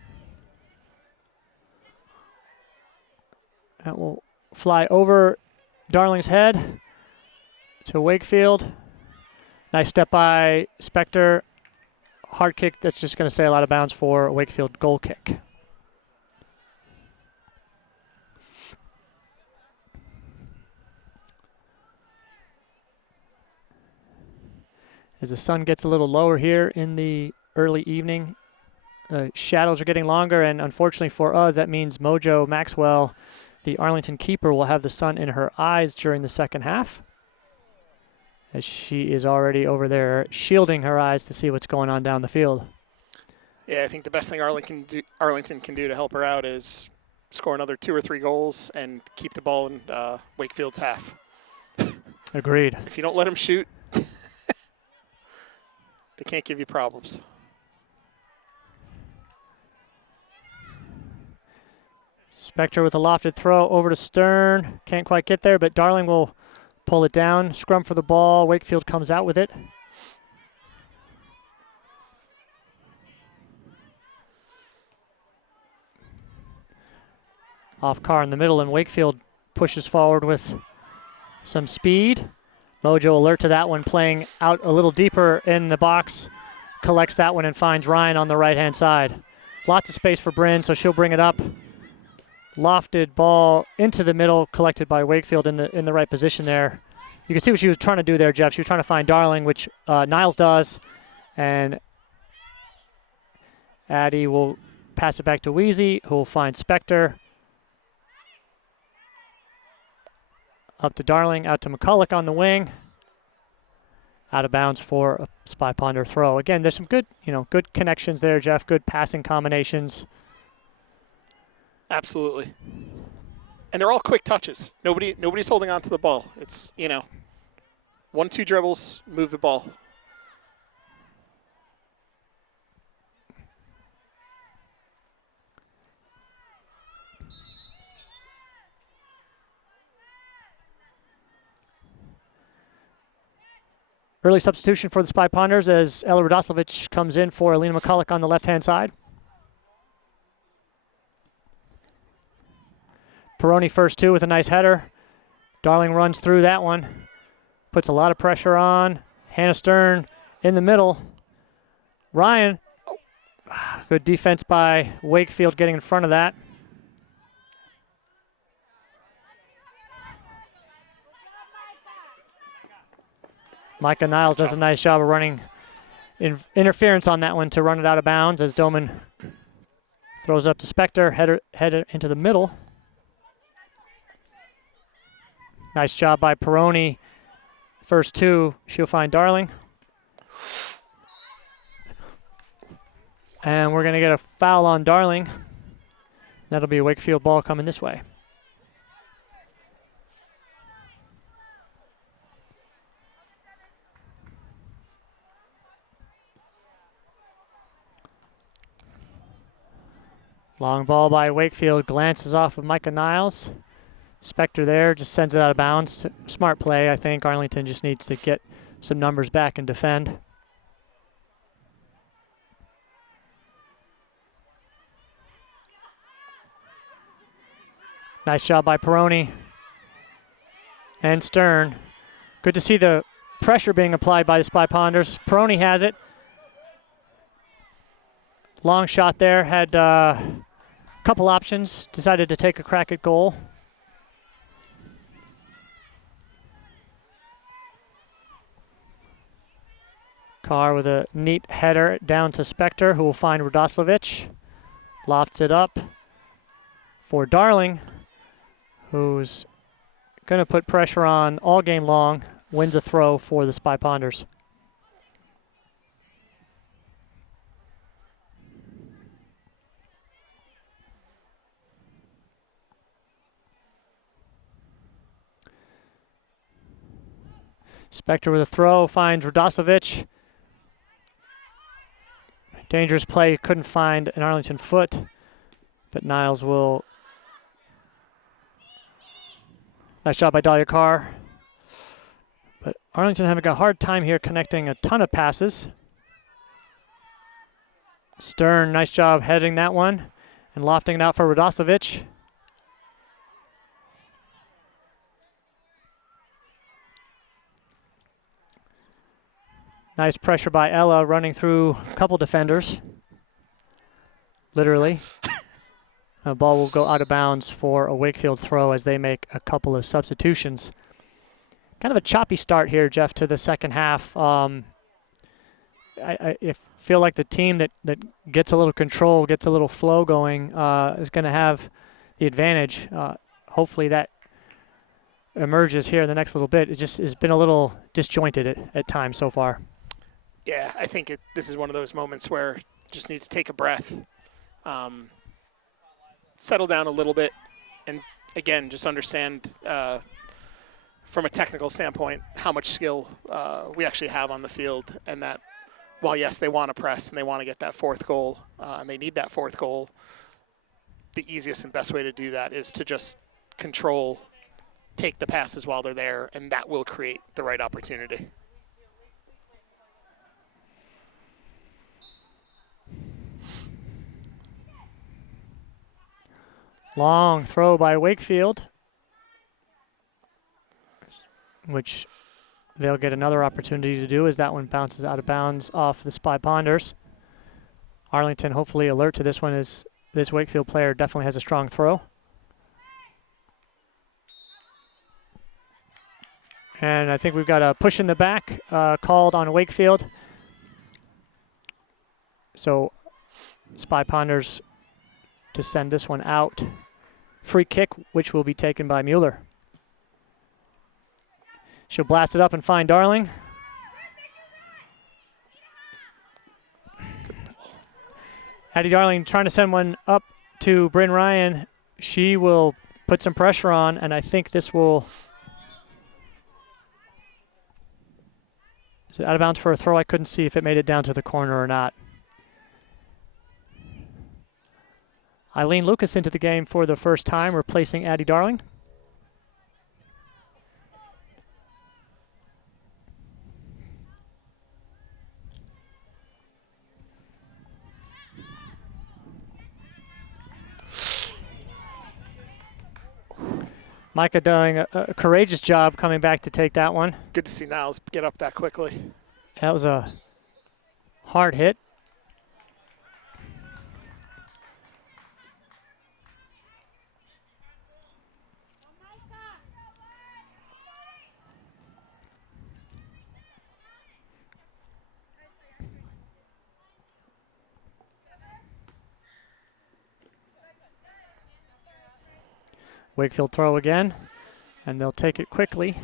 That will fly over Darling's head to Wakefield. Nice step by Spector. Hard kick that's just going to sail out of bounds for a Wakefield goal kick. As the sun gets a little lower here in the early evening, shadows are getting longer, and unfortunately for us, that means Mojo Maxwell, the Arlington keeper, will have the sun in her eyes during the second half, as she is already over there shielding her eyes to see what's going on down the field. Yeah, I think the best thing Arlington can do to help her out is score another 2 or 3 goals and keep the ball in Wakefield's half. Agreed. If you don't let them shoot, they can't give you problems. Spector with a lofted throw over to Stern. Can't quite get there, but Darling will pull it down. Scrum for the ball. Wakefield comes out with it. Off Carr in the middle, and Wakefield pushes forward with some speed. Mojo alert to that one, playing out a little deeper in the box. Collects that one and finds Ryan on the right-hand side. Lots of space for Bryn, so she'll bring it up. Lofted ball into the middle, collected by Wakefield in the right position there. You can see what she was trying to do there, Jeff. She was trying to find Darling, which Niles does, and Addie will pass it back to Wheezy, who will find Spector. Up to Darling, out to McCulloch on the wing. Out of bounds for a Spy Ponder throw. Again, there's some good connections there, Jeff. Good passing combinations. Absolutely. And they're all quick touches. Nobody's holding on to the ball. It's, 1-2 dribbles, move the ball. Early substitution for the Spy Ponders as Ella Radoslovich comes in for Alina McCulloch on the left-hand side. Perrone first 2 with a nice header. Darling runs through that one. Puts a lot of pressure on. Hannah Stern in the middle. Ryan, good defense by Wakefield getting in front of that. Micah Niles does a nice job of running interference on that one to run it out of bounds as Doman throws up to Spector, header into the middle. Nice job by Perrone. First 2, she'll find Darling. And we're going to get a foul on Darling. That'll be a Wakefield ball coming this way. Long ball by Wakefield, glances off of Micah Niles. Spector there just sends it out of bounds. Smart play, I think. Arlington just needs to get some numbers back and defend. Nice job by Perrone and Stern. Good to see the pressure being applied by the Spy Ponders. Perrone has it. Long shot there, had a couple options, decided to take a crack at goal. Carr with a neat header down to Spector, who will find Radoslovich. Lofts it up for Darling, who's going to put pressure on all game long. Wins a throw for the Spy Ponders. Spector with a throw, finds Radoslovich. Dangerous play, couldn't find an Arlington foot, but Niles will. Nice job by Dahlia Carr. But Arlington having a hard time here connecting a ton of passes. Stern, nice job heading that one and lofting it out for Radoslovich. Nice pressure by Ella running through a couple defenders. Literally. The ball will go out of bounds for a Wakefield throw as they make a couple of substitutions. Kind of a choppy start here, Jeff, to the second half. I feel like the team that gets a little control, gets a little flow going, is going to have the advantage. Hopefully that emerges here in the next little bit. It just has been a little disjointed at times so far. Yeah, I think this is one of those moments where just needs to take a breath, settle down a little bit, and again, just understand from a technical standpoint how much skill we actually have on the field, and that while, yes, they want to press and they want to get that fourth goal, and they need that fourth goal, the easiest and best way to do that is to just control, take the passes while they're there, and that will create the right opportunity. Long throw by Wakefield, which they'll get another opportunity to do as that one bounces out of bounds off the Spy Ponders. Arlington hopefully alert to this one as this Wakefield player definitely has a strong throw. And I think we've got a push in the back called on Wakefield. So Spy Ponders to send this one out. Free kick, which will be taken by Mueller. She'll blast it up and find Darling. Addie Darling trying to send one up to Bryn Ryan. She will put some pressure on, and I think this will... Is it out of bounds for a throw? I couldn't see if it made it down to the corner or not. Eileen Lucas into the game for the first time, replacing Addie Darling. Micah doing a courageous job coming back to take that one. Good to see Niles get up that quickly. That was a hard hit. Wakefield throw again, and they'll take it quickly.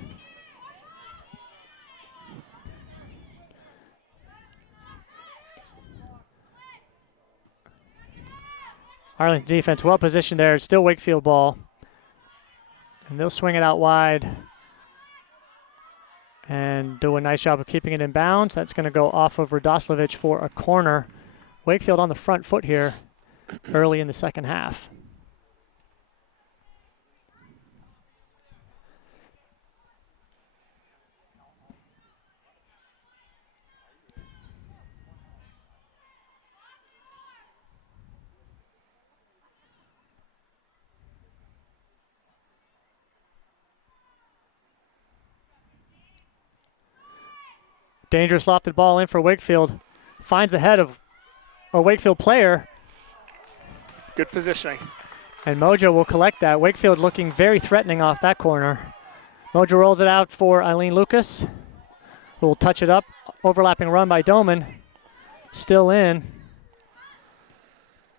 Arlington defense well positioned there. It's still Wakefield ball. And they'll swing it out wide and do a nice job of keeping it in bounds. That's going to go off of Radoslovich for a corner. Wakefield on the front foot here early in the second half. Dangerous lofted ball in for Wakefield. Finds the head of a Wakefield player. Good positioning. And Mojo will collect that. Wakefield looking very threatening off that corner. Mojo rolls it out for Eileen Lucas, who will touch it up. Overlapping run by Doman. Still in.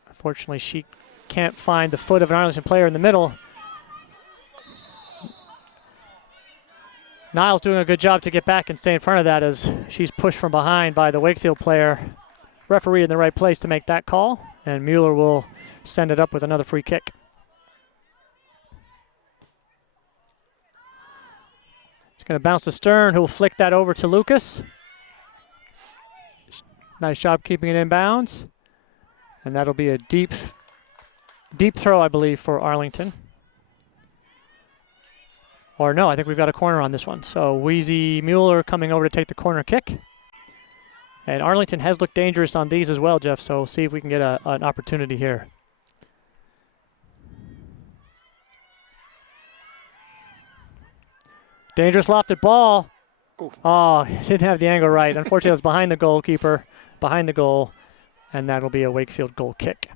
Unfortunately, she can't find the foot of an Arlington player in the middle. Niles doing a good job to get back and stay in front of that as she's pushed from behind by the Wakefield player. Referee in the right place to make that call, and Mueller will send it up with another free kick. It's going to bounce to Stern, who will flick that over to Lucas. Nice job keeping it in bounds. And that'll be a deep throw, I believe, for Arlington. Or no, I think we've got a corner on this one. So Wheezy Mueller coming over to take the corner kick. And Arlington has looked dangerous on these as well, Jeff, so we'll see if we can get an opportunity here. Dangerous lofted ball. Ooh. Oh, didn't have the angle right. Unfortunately, it was behind the goalkeeper, behind the goal, and that'll be a Wakefield goal kick.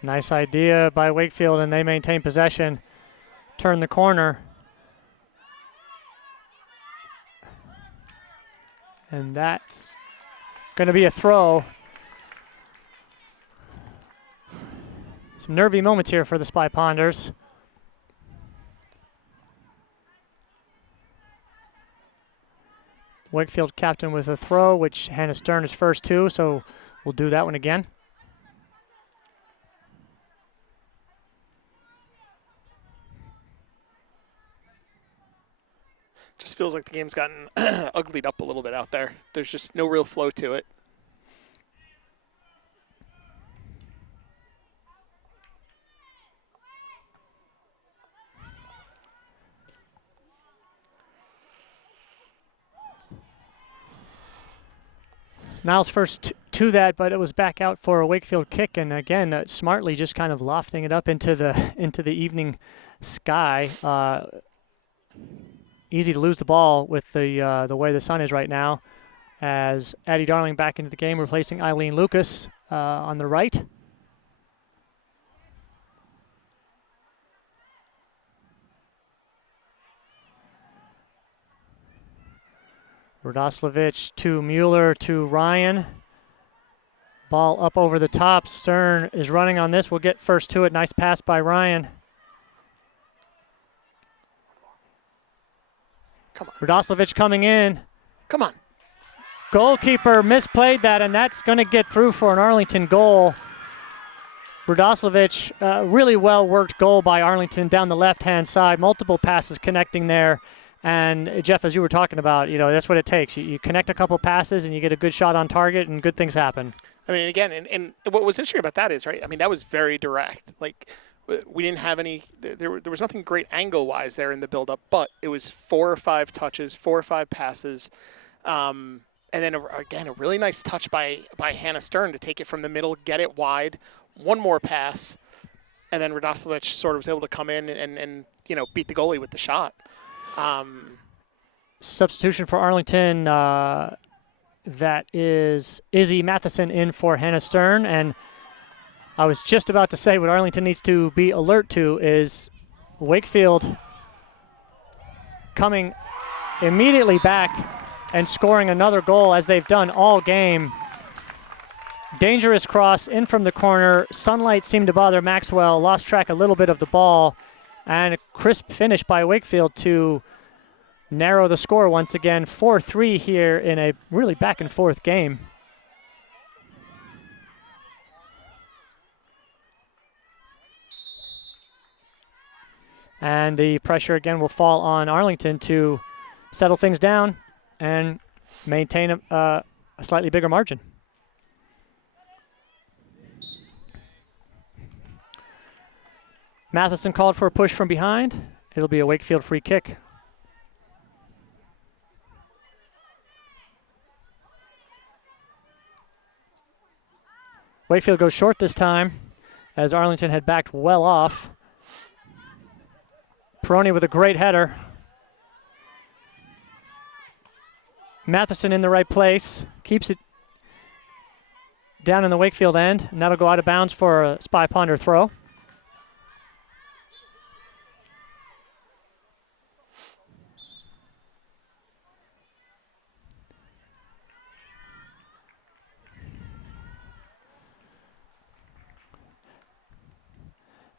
Nice idea by Wakefield, and they maintain possession. Turn the corner. And that's going to be a throw. Some nervy moments here for the Spy Ponders. Wakefield captain with a throw, which Hannah Stern is first to, so we'll do that one again. Just feels like the game's gotten uglied up a little bit out there. There's just no real flow to it. Niles first to that, but it was back out for a Wakefield kick, and again, smartly just kind of lofting it up into the evening sky. Easy to lose the ball with the way the sun is right now, as Addie Darling back into the game, replacing Eileen Lucas on the right. Radoslovich to Mueller to Ryan. Ball up over the top. Stern is running on this. We'll get first to it. Nice pass by Ryan. Come on. Radoslovich coming in. Come on. Goalkeeper misplayed that, and that's going to get through for an Arlington goal. Radoslovich, really well-worked goal by Arlington down the left-hand side. Multiple passes connecting there. And, Jeff, as you were talking about, that's what it takes. You connect a couple passes, and you get a good shot on target, and good things happen. I mean, again, and what was interesting about that is, right, I mean, that was very direct. Like, we didn't have any – there was nothing great angle-wise there in the build-up, but it was 4 or 5 touches, 4 or 5 passes. And then, again, a really nice touch by Hannah Stern to take it from the middle, get it wide, one more pass, and then Radoslovich sort of was able to come in and beat the goalie with the shot. Substitution for Arlington, that is Izzy Matheson in for Hannah Stern. And I was just about to say what Arlington needs to be alert to is Wakefield coming immediately back and scoring another goal as they've done all game. Dangerous cross in from the corner. Sunlight seemed to bother Maxwell, lost track a little bit of the ball, and a crisp finish by Wakefield to narrow the score once again. 4-3 here in a really back and forth game. And the pressure again will fall on Arlington to settle things down and maintain a slightly bigger margin. Matheson called for a push from behind. It'll be a Wakefield free kick. Wakefield goes short this time as Arlington had backed well off. Perrone with a great header. Matheson in the right place, keeps it down in the Wakefield end, and that'll go out of bounds for a Spy Ponder throw.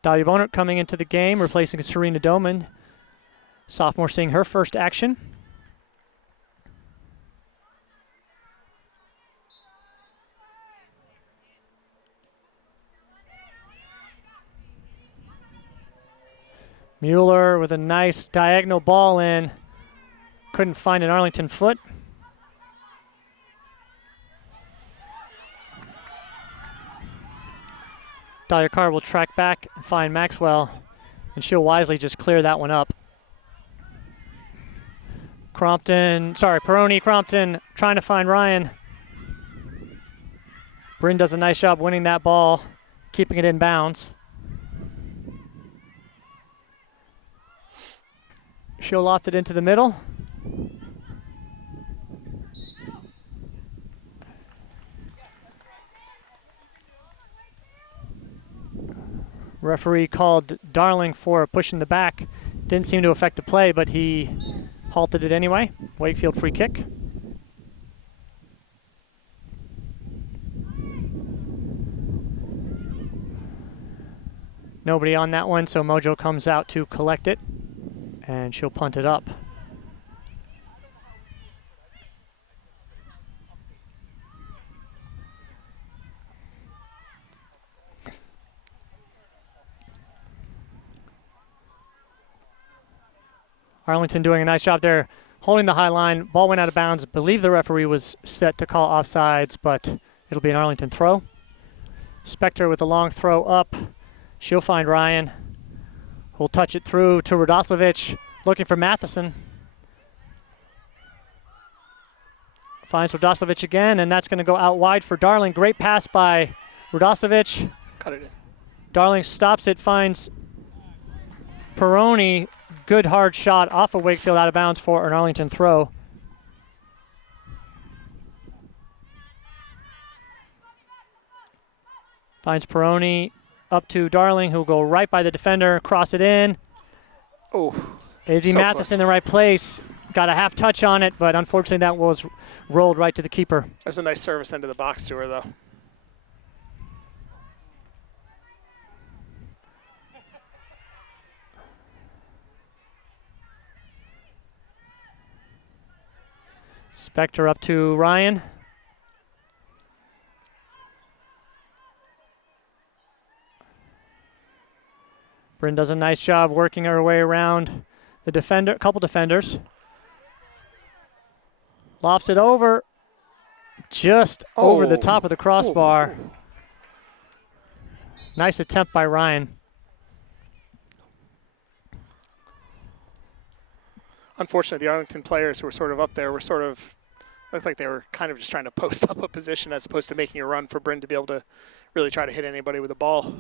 Dahlia Bonert coming into the game, replacing Serena Doman. Sophomore seeing her first action. Mueller with a nice diagonal ball in. Couldn't find an Arlington foot. Dahlia Carr will track back and find Maxwell, and she'll wisely just clear that one up. Perrone-Crompton trying to find Ryan. Bryn does a nice job winning that ball, keeping it in bounds. She'll loft it into the middle. Referee called Darling for a push in the back. Didn't seem to affect the play, but he halted it anyway. Wakefield free kick. Nobody on that one, so Mojo comes out to collect it, and she'll punt it up. Arlington doing a nice job there, holding the high line. Ball went out of bounds. I believe the referee was set to call offsides, but it'll be an Arlington throw. Spector with a long throw up. She'll find Ryan, who'll touch it through to Radoslovich, looking for Matheson. Finds Radoslovich again, and that's going to go out wide for Darling. Great pass by Radoslovich. Cut it in. Darling stops it, finds Perrone. Good hard shot off of Wakefield out of bounds for an Arlington throw. Finds Perrone up to Darling, who'll go right by the defender, cross it in. Oh, Izzy so Matheson close. in the right place. Got a half touch on it, but unfortunately that was rolled right to the keeper. That was a nice service into the box to her, though. Spector up to Ryan. Bryn does a nice job working her way around the defender, couple defenders. Lofts it over, just over the top of the crossbar. Nice attempt by Ryan. Unfortunately, the Arlington players who were sort of up there looked like they were kind of just trying to post up a position as opposed to making a run for Bryn to be able to really try to hit anybody with a ball.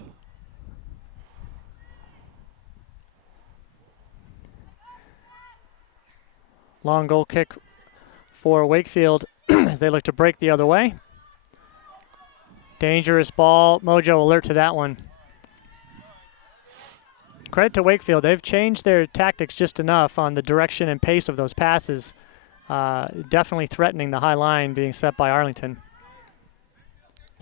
Long goal kick for Wakefield as they look to break the other way. Dangerous ball. Mojo alert to that one. Credit to Wakefield. They've changed their tactics just enough on the direction and pace of those passes. Definitely threatening the high line being set by Arlington.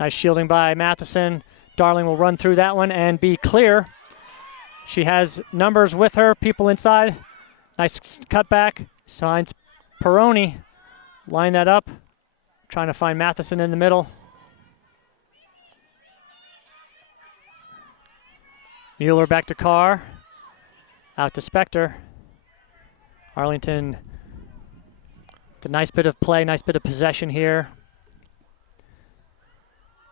Nice shielding by Matheson. Darling will run through that one and be clear. She has numbers with her, people inside. Nice cutback. Signs Perrone. Line that up. Trying to find Matheson in the middle. Mueller back to Carr. Out to Spector. Arlington with a nice bit of play, nice bit of possession here.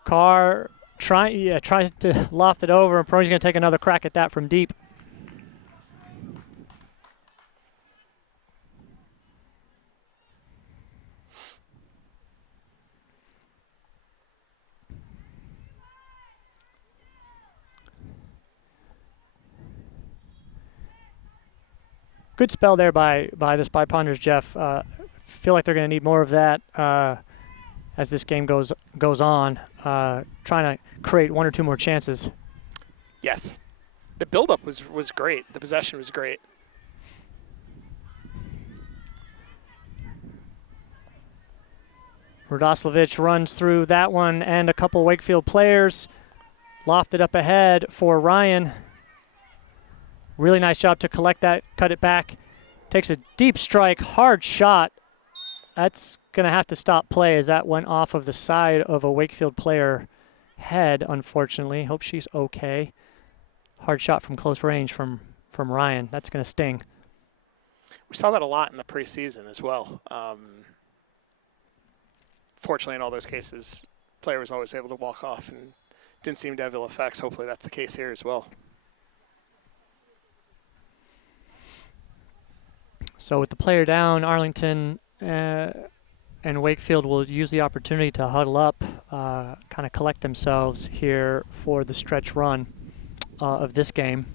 Carr tries to loft it over, and Perrone's going to take another crack at that from deep. Good spell there by Ponders, Jeff. Feel like they're going to need more of that as this game goes on. Trying to create one or two more chances. Yes. The buildup was great. The possession was great. Radoslovich runs through that one and a couple Wakefield players. Lofted up ahead for Ryan. Really nice job to collect that, cut it back. Takes a deep strike, hard shot. That's going to have to stop play as that went off of the side of a Wakefield player head, unfortunately. Hope she's okay. Hard shot from close range from Ryan. That's going to sting. We saw that a lot in the preseason as well. Fortunately, in all those cases, player was always able to walk off and didn't seem to have ill effects. Hopefully that's the case here as well. So with the player down, Arlington and Wakefield will use the opportunity to huddle up, kind of collect themselves here for the stretch run of this game.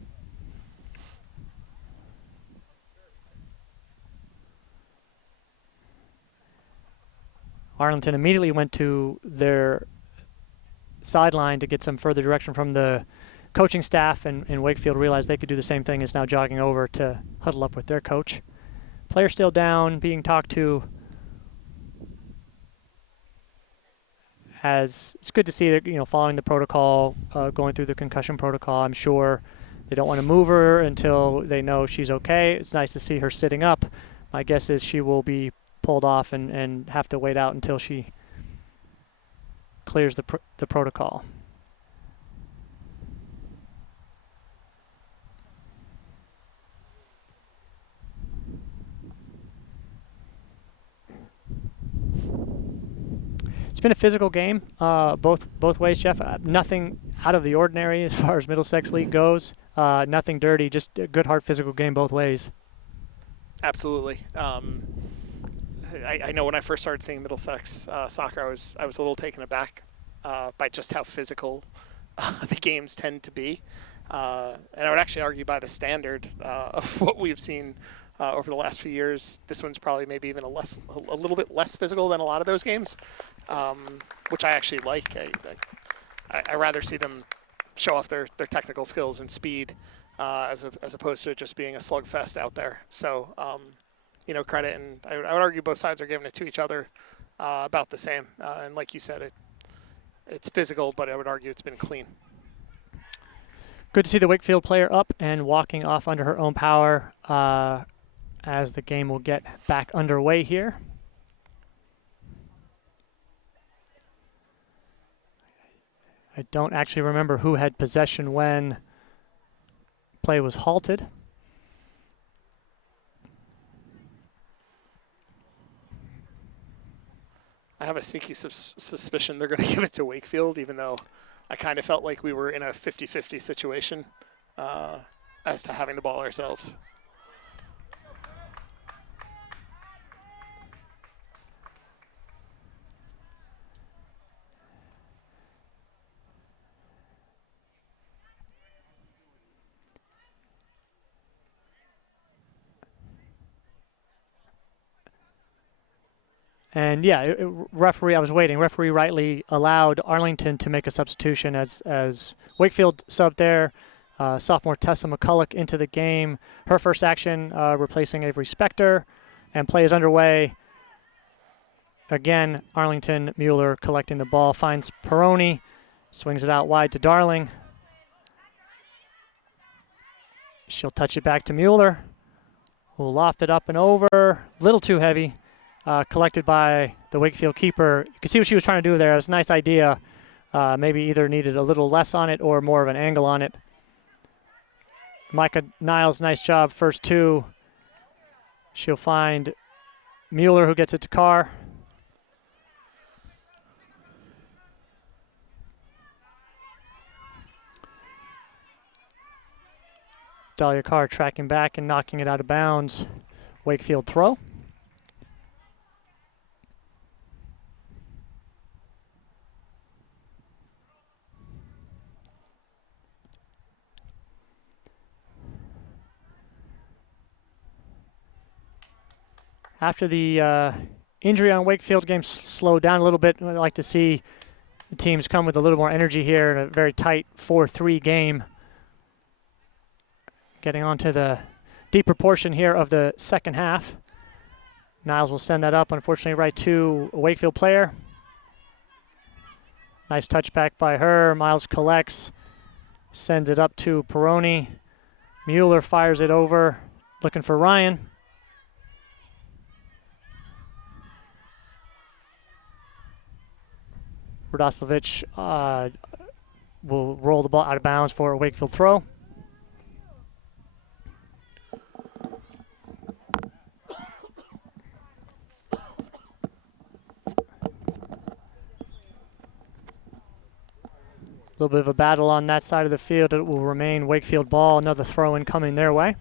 Arlington immediately went to their sideline to get some further direction from the coaching staff, and Wakefield realized they could do the same thing, is now jogging over to huddle up with their coach. Player still down, being talked to. As it's good to see that, following the protocol, going through the concussion protocol. I'm sure they don't want to move her until they know she's okay. It's nice to see her sitting up. My guess is she will be pulled off and have to wait out until she clears the protocol. It's been a physical game, both ways, Jeff. Nothing out of the ordinary as far as Middlesex League goes. Nothing dirty, just a good, hard physical game both ways. Absolutely. I know when I first started seeing Middlesex soccer, I was a little taken aback by just how physical the games tend to be. And I would actually argue by the standard of what we've seen over the last few years, this one's probably maybe even a little bit less physical than a lot of those games, which I actually like. I rather see them show off their technical skills and speed as opposed to it just being a slugfest out there. So, credit, and I would argue both sides are giving it to each other about the same. And like you said, it's physical, but I would argue it's been clean. Good to see the Wakefield player up and walking off under her own power as the game will get back underway here. I don't actually remember who had possession when play was halted. I have a sneaky suspicion they're going to give it to Wakefield, even though I kind of felt like we were in a 50-50 situation as to having the ball ourselves. And yeah, referee, I was waiting. Referee rightly allowed Arlington to make a substitution as Wakefield subbed there. Sophomore Tessa McCulloch into the game. Her first action replacing Avery Spector, and play is underway. Again, Arlington Mueller collecting the ball, finds Perrone, swings it out wide to Darling. She'll touch it back to Mueller, who'll loft it up and over. Little too heavy. Collected by the Wakefield keeper. You can see what she was trying to do there. It was a nice idea. Maybe either needed a little less on it or more of an angle on it. Micah Niles, nice job. First two. She'll find Mueller, who gets it to Carr. Dahlia Carr tracking back and knocking it out of bounds. Wakefield throw. After the injury on Wakefield, game slowed down a little bit. I'd like to see the teams come with a little more energy here in a very tight 4-3 game. Getting on to the deeper portion here of the second half. Niles will send that up, unfortunately, right to a Wakefield player. Nice touchback by her. Miles collects, sends it up to Perrone. Mueller fires it over, looking for Ryan. Radoslovich will roll the ball out of bounds for a Wakefield throw. A little bit of a battle on that side of the field. It will remain Wakefield ball. Another throw in coming their way.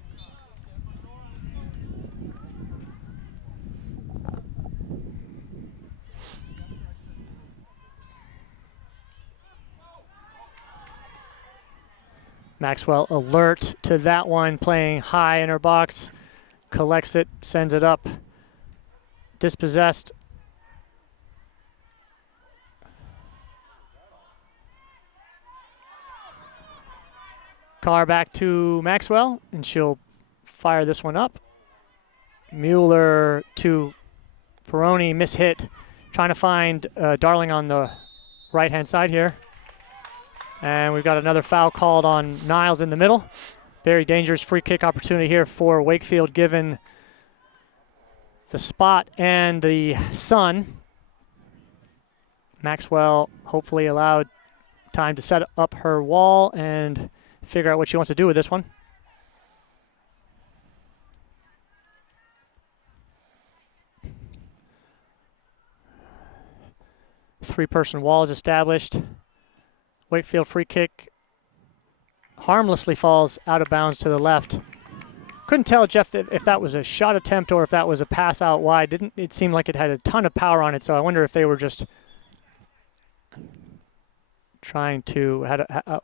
Maxwell alert to that one, playing high in her box. Collects it, sends it up. Dispossessed. Carr back to Maxwell, and she'll fire this one up. Mueller to Perrone, mishit. Trying to find Darling on the right-hand side here. And we've got another foul called on Niles in the middle. Very dangerous free kick opportunity here for Wakefield, given the spot and the sun. Maxwell hopefully allowed time to set up her wall and figure out what she wants to do with this one. Three-person wall is established. Wakefield free kick harmlessly falls out of bounds to the left. Couldn't tell, Jeff, if that was a shot attempt or if that was a pass out wide. Didn't it seem like it had a ton of power on it, so I wonder if they were just trying to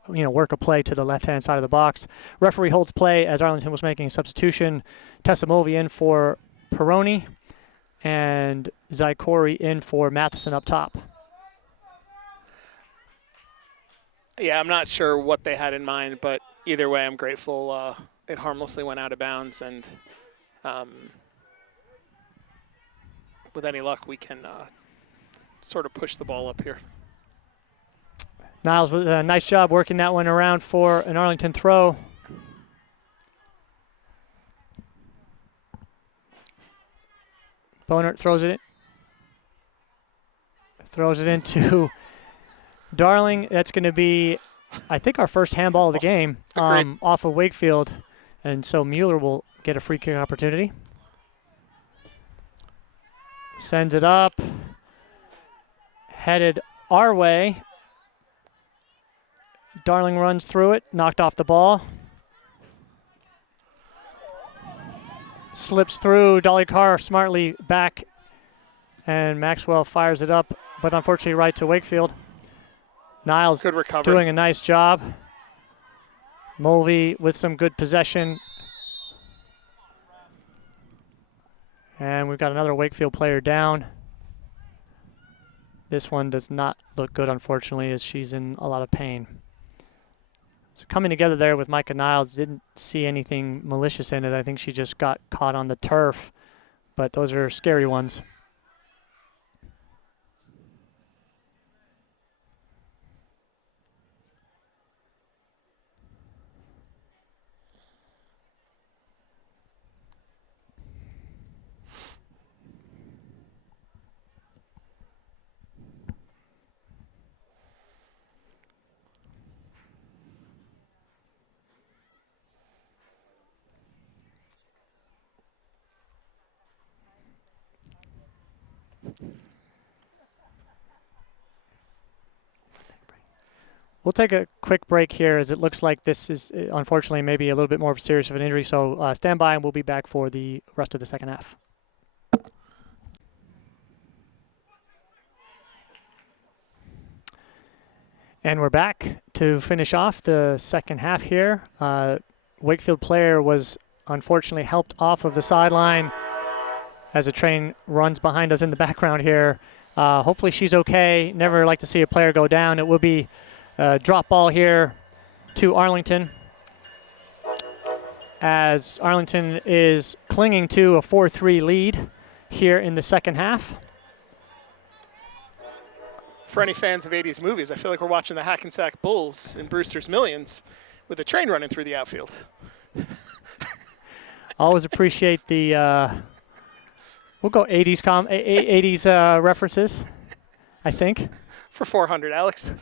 work a play to the left-hand side of the box. Referee holds play as Arlington was making a substitution. Tessa Mulvey in for Perrone and Zykori in for Matheson up top. Yeah, I'm not sure what they had in mind, but either way, I'm grateful it harmlessly went out of bounds, and with any luck, we can sort of push the ball up here. Niles with a nice job working that one around for an Arlington throw. Bonert throws it into Darling. That's going to be, I think, our first handball of the game off of Wakefield. And so Mueller will get a free kick opportunity. Sends it up. Headed our way. Darling runs through it, knocked off the ball. Slips through, Dolly Carr smartly back, and Maxwell fires it up, but unfortunately right to Wakefield. Niles doing a nice job. Mulvey with some good possession. And we've got another Wakefield player down. This one does not look good, unfortunately, as she's in a lot of pain. So coming together there with Micah Niles, didn't see anything malicious in it. I think she just got caught on the turf, but those are scary ones. We'll take a quick break here as it looks like this is unfortunately maybe a little bit more serious of an injury. So stand by and we'll be back for the rest of the second half. And we're back to finish off the second half here. Wakefield player was unfortunately helped off of the sideline as a train runs behind us in the background here. Hopefully she's okay. Never like to see a player go down. It will be drop ball here to Arlington as Arlington is clinging to a 4-3 lead here in the second half. For any fans of 80s movies, I feel like we're watching the Hackensack Bulls in Brewster's Millions with a train running through the outfield. Always appreciate the, we'll go 80s references, I think. For 400, Alex.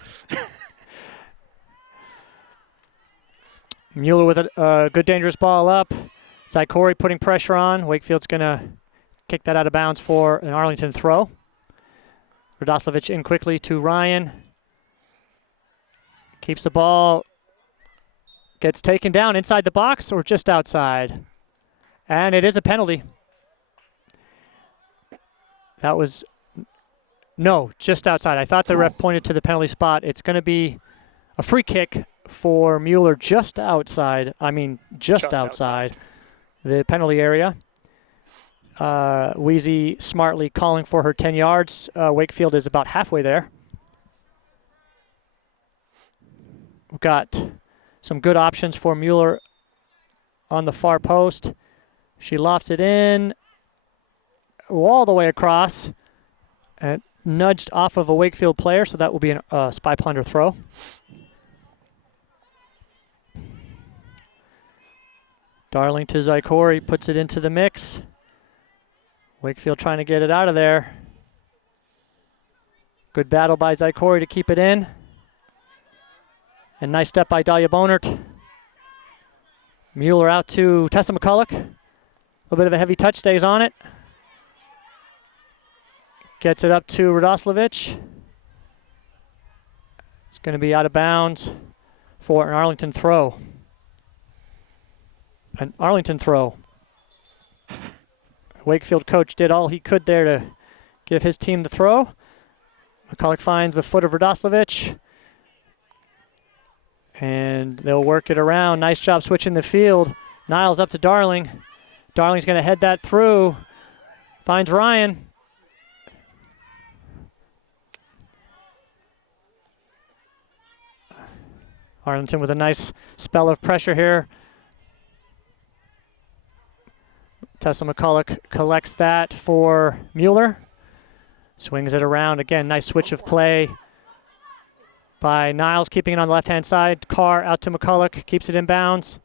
Mueller with a good dangerous ball up. Zykori putting pressure on. Wakefield's going to kick that out of bounds for an Arlington throw. Radoslovich in quickly to Ryan. Keeps the ball. Gets taken down inside the box or just outside. And it is a penalty. That was, no, just outside. I thought the ref pointed to the penalty spot. It's going to be a free kick for Mueller just outside. I mean, just outside the penalty area. Wheezy smartly calling for her 10 yards. Wakefield is about halfway there. We've got some good options for Mueller on the far post. She lofts it in all the way across and nudged off of a Wakefield player, so that will be a spy punter throw. Darling to Zykori, puts it into the mix. Wakefield trying to get it out of there. Good battle by Zykori to keep it in. And nice step by Dahlia Bonert. Mueller out to Tessa McCulloch. A little bit of a heavy touch, stays on it. Gets it up to Radoslovich. It's going to be out of bounds for an Arlington throw. An Arlington throw. Wakefield coach did all he could there to give his team the throw. McCulloch finds the foot of Radoslovich. And they'll work it around. Nice job switching the field. Niles up to Darling. Darling's going to head that through. Finds Ryan. Arlington with a nice spell of pressure here. Tessa McCulloch collects that for Mueller. Swings it around. Again, nice switch of play by Niles, keeping it on the left-hand side. Carr out to McCulloch, keeps it in bounds.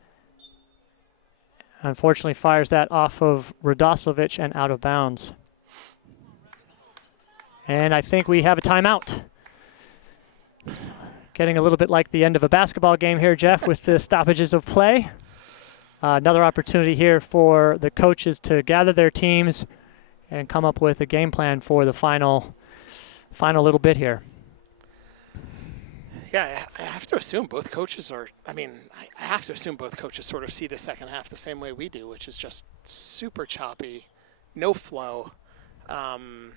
Unfortunately, fires that off of Radoslovich and out of bounds. And I think we have a timeout. Getting a little bit like the end of a basketball game here, Jeff, with the stoppages of play. Another opportunity here for the coaches to gather their teams and come up with a game plan for the final little bit here. Yeah, I have to assume both coaches are, I have to assume both coaches sort of see the second half the same way we do, which is just super choppy, no flow. The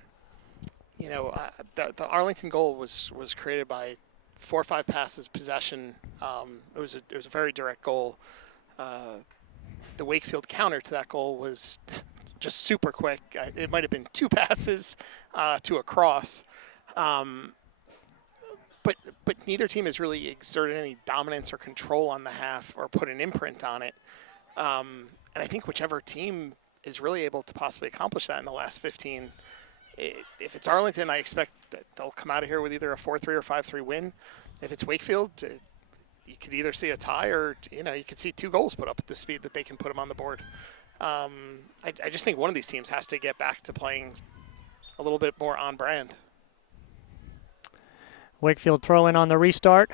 Arlington goal was created by 4 or 5 passes, possession. It was a very direct goal. The Wakefield counter to that goal was just super quick. It might have been 2 passes to a cross. But neither team has really exerted any dominance or control on the half or put an imprint on it. And I think whichever team is really able to possibly accomplish that in the last 15, if it's Arlington, I expect that they'll come out of here with either a 4-3 or 5-3 win. If it's Wakefield, you could either see a tie or, you could see 2 goals put up at the speed that they can put them on the board. I just think one of these teams has to get back to playing a little bit more on brand. Wakefield throw in on the restart.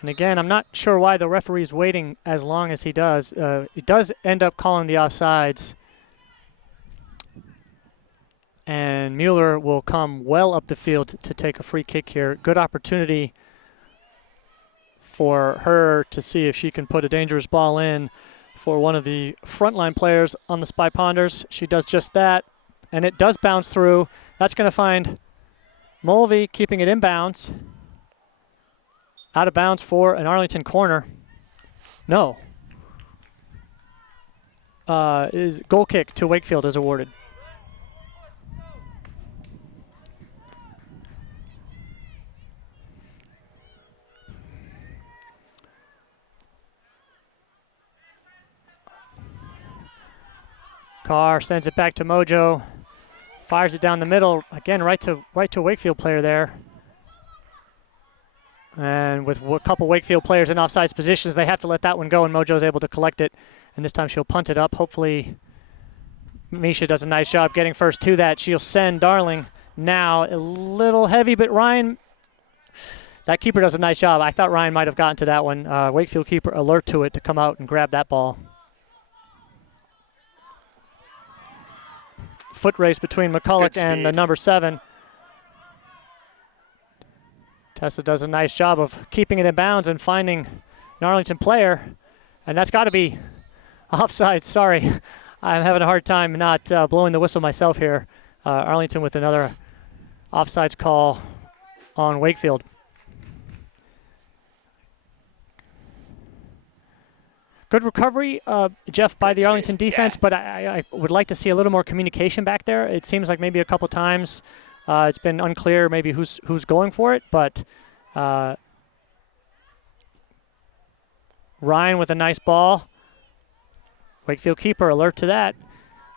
And again, I'm not sure why the referee's waiting as long as he does. He does end up calling the offsides. And Mueller will come well up the field to take a free kick here. Good opportunity for her to see if she can put a dangerous ball in for one of the frontline players on the Spy Ponders. She does just that, and it does bounce through. That's going to find Mulvey keeping it inbounds. Out of bounds for an Arlington corner. No. Goal kick to Wakefield is awarded. Carr sends it back to Mojo. Fires it down the middle. Again, right to Wakefield player there. And with a couple Wakefield players in offsides positions, they have to let that one go, and Mojo's able to collect it. And this time she'll punt it up. Hopefully Misha does a nice job getting first to that. She'll send Darling now. A little heavy, but Ryan, that keeper does a nice job. I thought Ryan might have gotten to that one. Wakefield keeper alert to it to come out and grab that ball. Foot race between McCulloch and the number 7. Tessa does a nice job of keeping it in bounds and finding an Arlington player. And that's got to be offside. Sorry, I'm having a hard time not blowing the whistle myself here. Arlington with another offsides call on Wakefield. Good recovery, Jeff, by the Arlington defense, but I would like to see a little more communication back there. It seems like maybe a couple times it's been unclear maybe who's going for it, but Ryan with a nice ball. Wakefield keeper alert to that.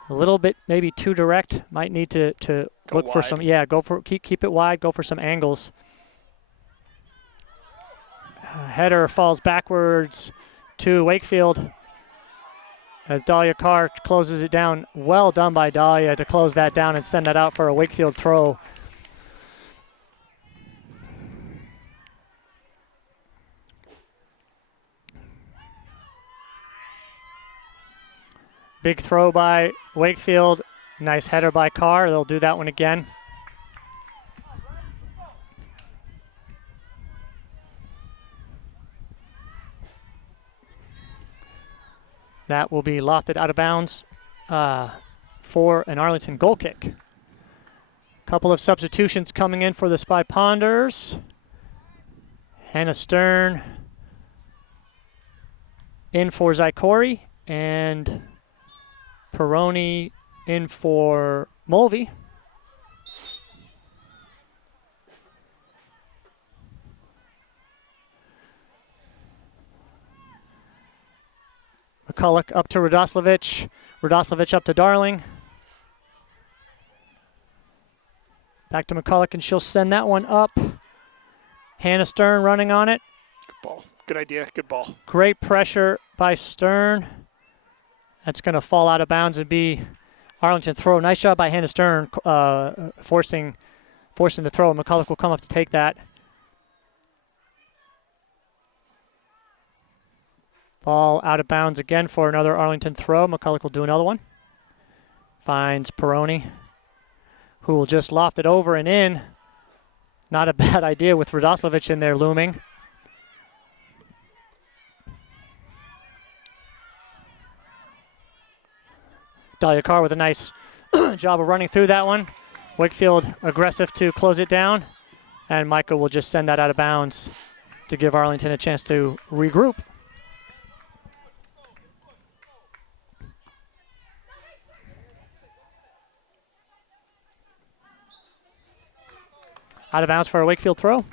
A little bit maybe too direct. Might need to look for some, keep it wide, go for some angles. Header falls backwards to Wakefield as Dahlia Carr closes it down. Well done by Dahlia to close that down and send that out for a Wakefield throw. Big throw by Wakefield. Nice header by Carr. They'll do that one again. That will be lofted out of bounds for an Arlington goal kick. Couple of substitutions coming in for the Spy Ponders. Hannah Stern in for Zykori, and Perrone in for Mulvey. McCulloch up to Radoslovich. Radoslovich up to Darling. Back to McCulloch, and she'll send that one up. Hannah Stern running on it. Good ball. Good idea. Good ball. Great pressure by Stern. That's going to fall out of bounds and be Arlington throw. Nice job by Hannah Stern forcing the throw. McCulloch will come up to take that. Ball out of bounds again for another Arlington throw. McCulloch will do another one. Finds Perrone, who will just loft it over and in. Not a bad idea with Radoslovich in there looming. Dahlia Carr with a nice job of running through that one. Wakefield aggressive to close it down. And Micah will just send that out of bounds to give Arlington a chance to regroup. Out of bounds for a Wakefield throw.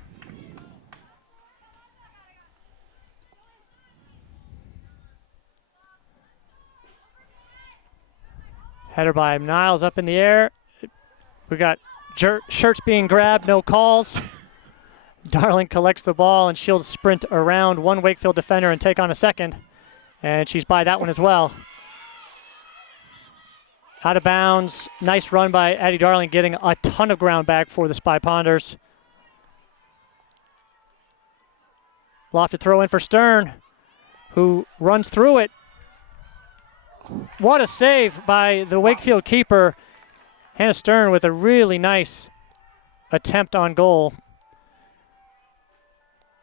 Header by Niles up in the air. We got shirts being grabbed, no calls. Darling collects the ball, and she'll sprint around one Wakefield defender and take on a second. And she's by that one as well. Out of bounds. Nice run by Addie Darling, getting a ton of ground back for the Spy Ponders. Lofted throw in for Stern, who runs through it. What a save by the Wakefield keeper. Hannah Stern with a really nice attempt on goal.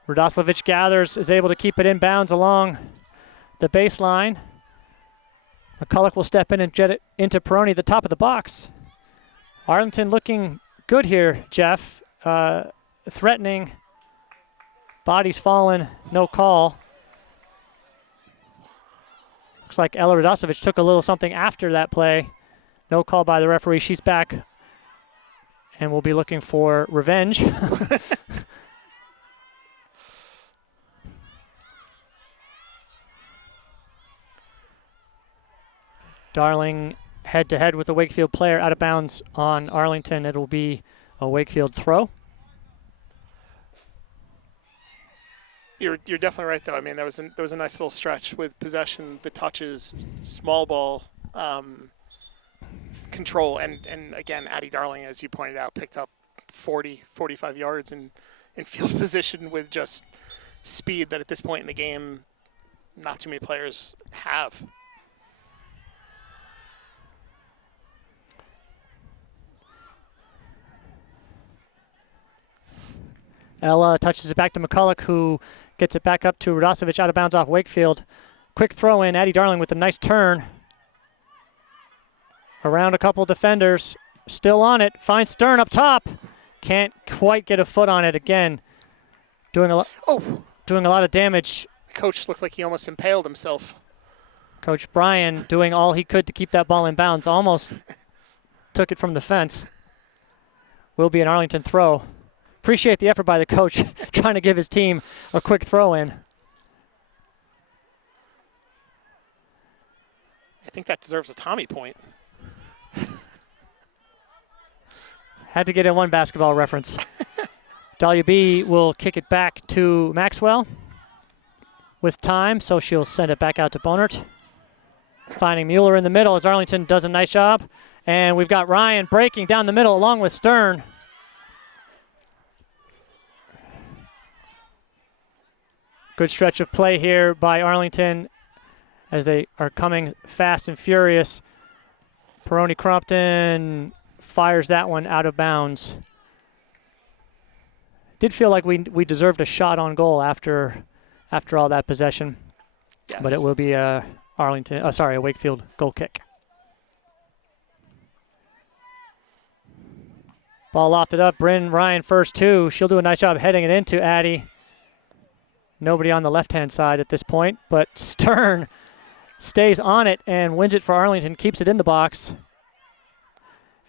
Radoslovich gathers, is able to keep it in bounds along the baseline. McCulloch will step in and jet it into Perrone, the top of the box. Arlington looking good here, Jeff. Threatening. Bodies fallen, no call. Looks like Ella Radoslovich took a little something after that play. No call by the referee. She's back and will be looking for revenge. Darling head-to-head with the Wakefield player, out of bounds on Arlington. It will be a Wakefield throw. You're definitely right, though. I mean, there was a nice little stretch with possession, the touches, small ball control, and again, Addie Darling, as you pointed out, picked up 40, 45 yards in field position with just speed that at this point in the game, not too many players have. Ella touches it back to McCulloch, who gets it back up to Radoslovich, out of bounds off Wakefield. Quick throw in, Addie Darling with a nice turn. Around a couple defenders, still on it, finds Stern up top. Can't quite get a foot on it again. Doing a lot of damage. The coach looked like he almost impaled himself. Coach Bryan doing all he could to keep that ball in bounds, almost took it from the fence. Will be an Arlington throw. Appreciate the effort by the coach trying to give his team a quick throw in. I think that deserves a Tommy point. Had to get in one basketball reference. Dahlia B will kick it back to Maxwell with time, so she'll send it back out to Bonert. Finding Mueller in the middle as Arlington does a nice job. And we've got Ryan breaking down the middle along with Stern. Good stretch of play here by Arlington as they are coming fast and furious. Perrone-Crompton fires that one out of bounds. Did feel like we deserved a shot on goal after all that possession. Yes. But it will be a Wakefield goal kick. Ball lofted up. Bryn Ryan first two. She'll do a nice job heading it into Addie. Nobody on the left-hand side at this point, but Stern stays on it and wins it for Arlington, keeps it in the box.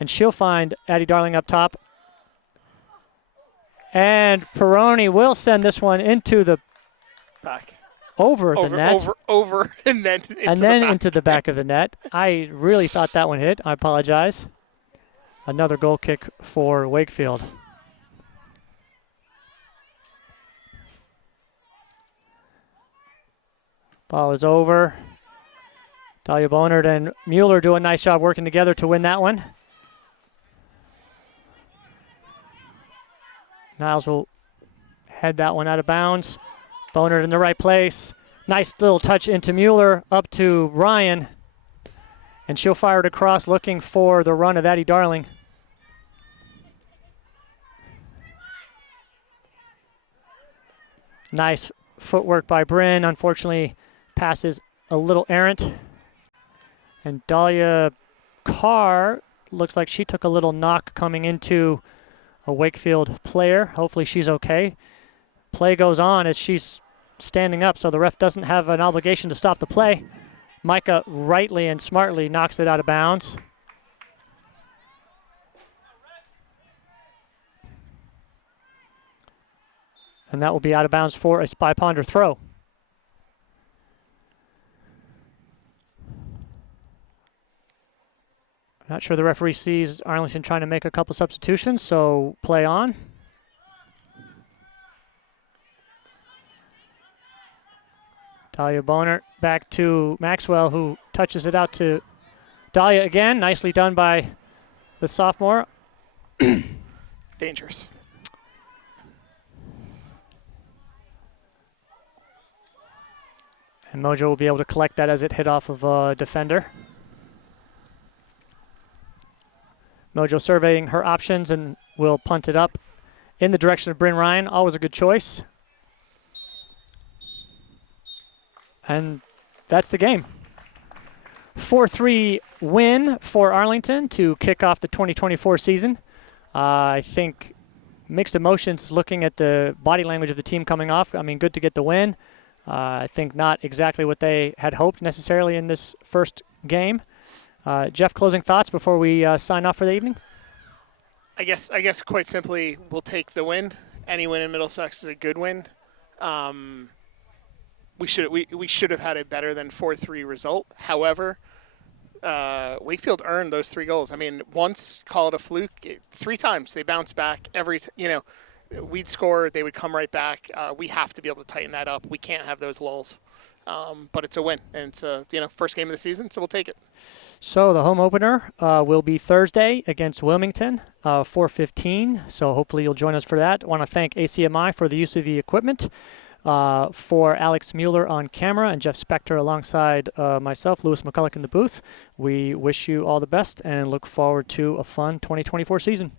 And she'll find Addie Darling up top. And Perrone will send this one into the back. Over the net. And then into the back of the net. I really thought that one hit. I apologize. Another goal kick for Wakefield. Ball is over. Dahlia Bonert and Mueller do a nice job working together to win that one. Niles will head that one out of bounds. Bonert in the right place. Nice little touch into Mueller, up to Ryan. And she'll fire it across, looking for the run of Addie Darling. Nice footwork by Bryn. Unfortunately, passes a little errant. And Dahlia Carr looks like she took a little knock coming into a Wakefield player. Hopefully she's okay. Play goes on as she's standing up, so the ref doesn't have an obligation to stop the play. Micah rightly and smartly knocks it out of bounds. And that will be out of bounds for a Spy Ponder throw. Not sure the referee sees Arlington trying to make a couple substitutions, so play on. Dahlia Boner back to Maxwell, who touches it out to Dahlia again. Nicely done by the sophomore. Dangerous. And Mojo will be able to collect that as it hit off of a defender. Mojo surveying her options and will punt it up in the direction of Bryn Ryan. Always a good choice. And that's the game. 4-3 win for Arlington to kick off the 2024 season. I think mixed emotions looking at the body language of the team coming off. I mean, good to get the win. I think not exactly what they had hoped necessarily in this first game. Jeff, closing thoughts before we sign off for the evening? I guess quite simply, we'll take the win. Any win in Middlesex is a good win. We should have had a better than 4-3 result. However, Wakefield earned those 3 goals. I mean, once, call it a fluke. 3 times they bounce back. We'd score, they would come right back. We have to be able to tighten that up. We can't have those lulls. But it's a win, and it's a first game of the season, so we'll take it. So the home opener will be Thursday against Wilmington, 4:15. So hopefully you'll join us for that. I want to thank ACMi for the use of the equipment. For Alex Mueller on camera and Jeff Spector alongside myself, Lewis McCulloch in the booth. We wish you all the best and look forward to a fun 2024 season.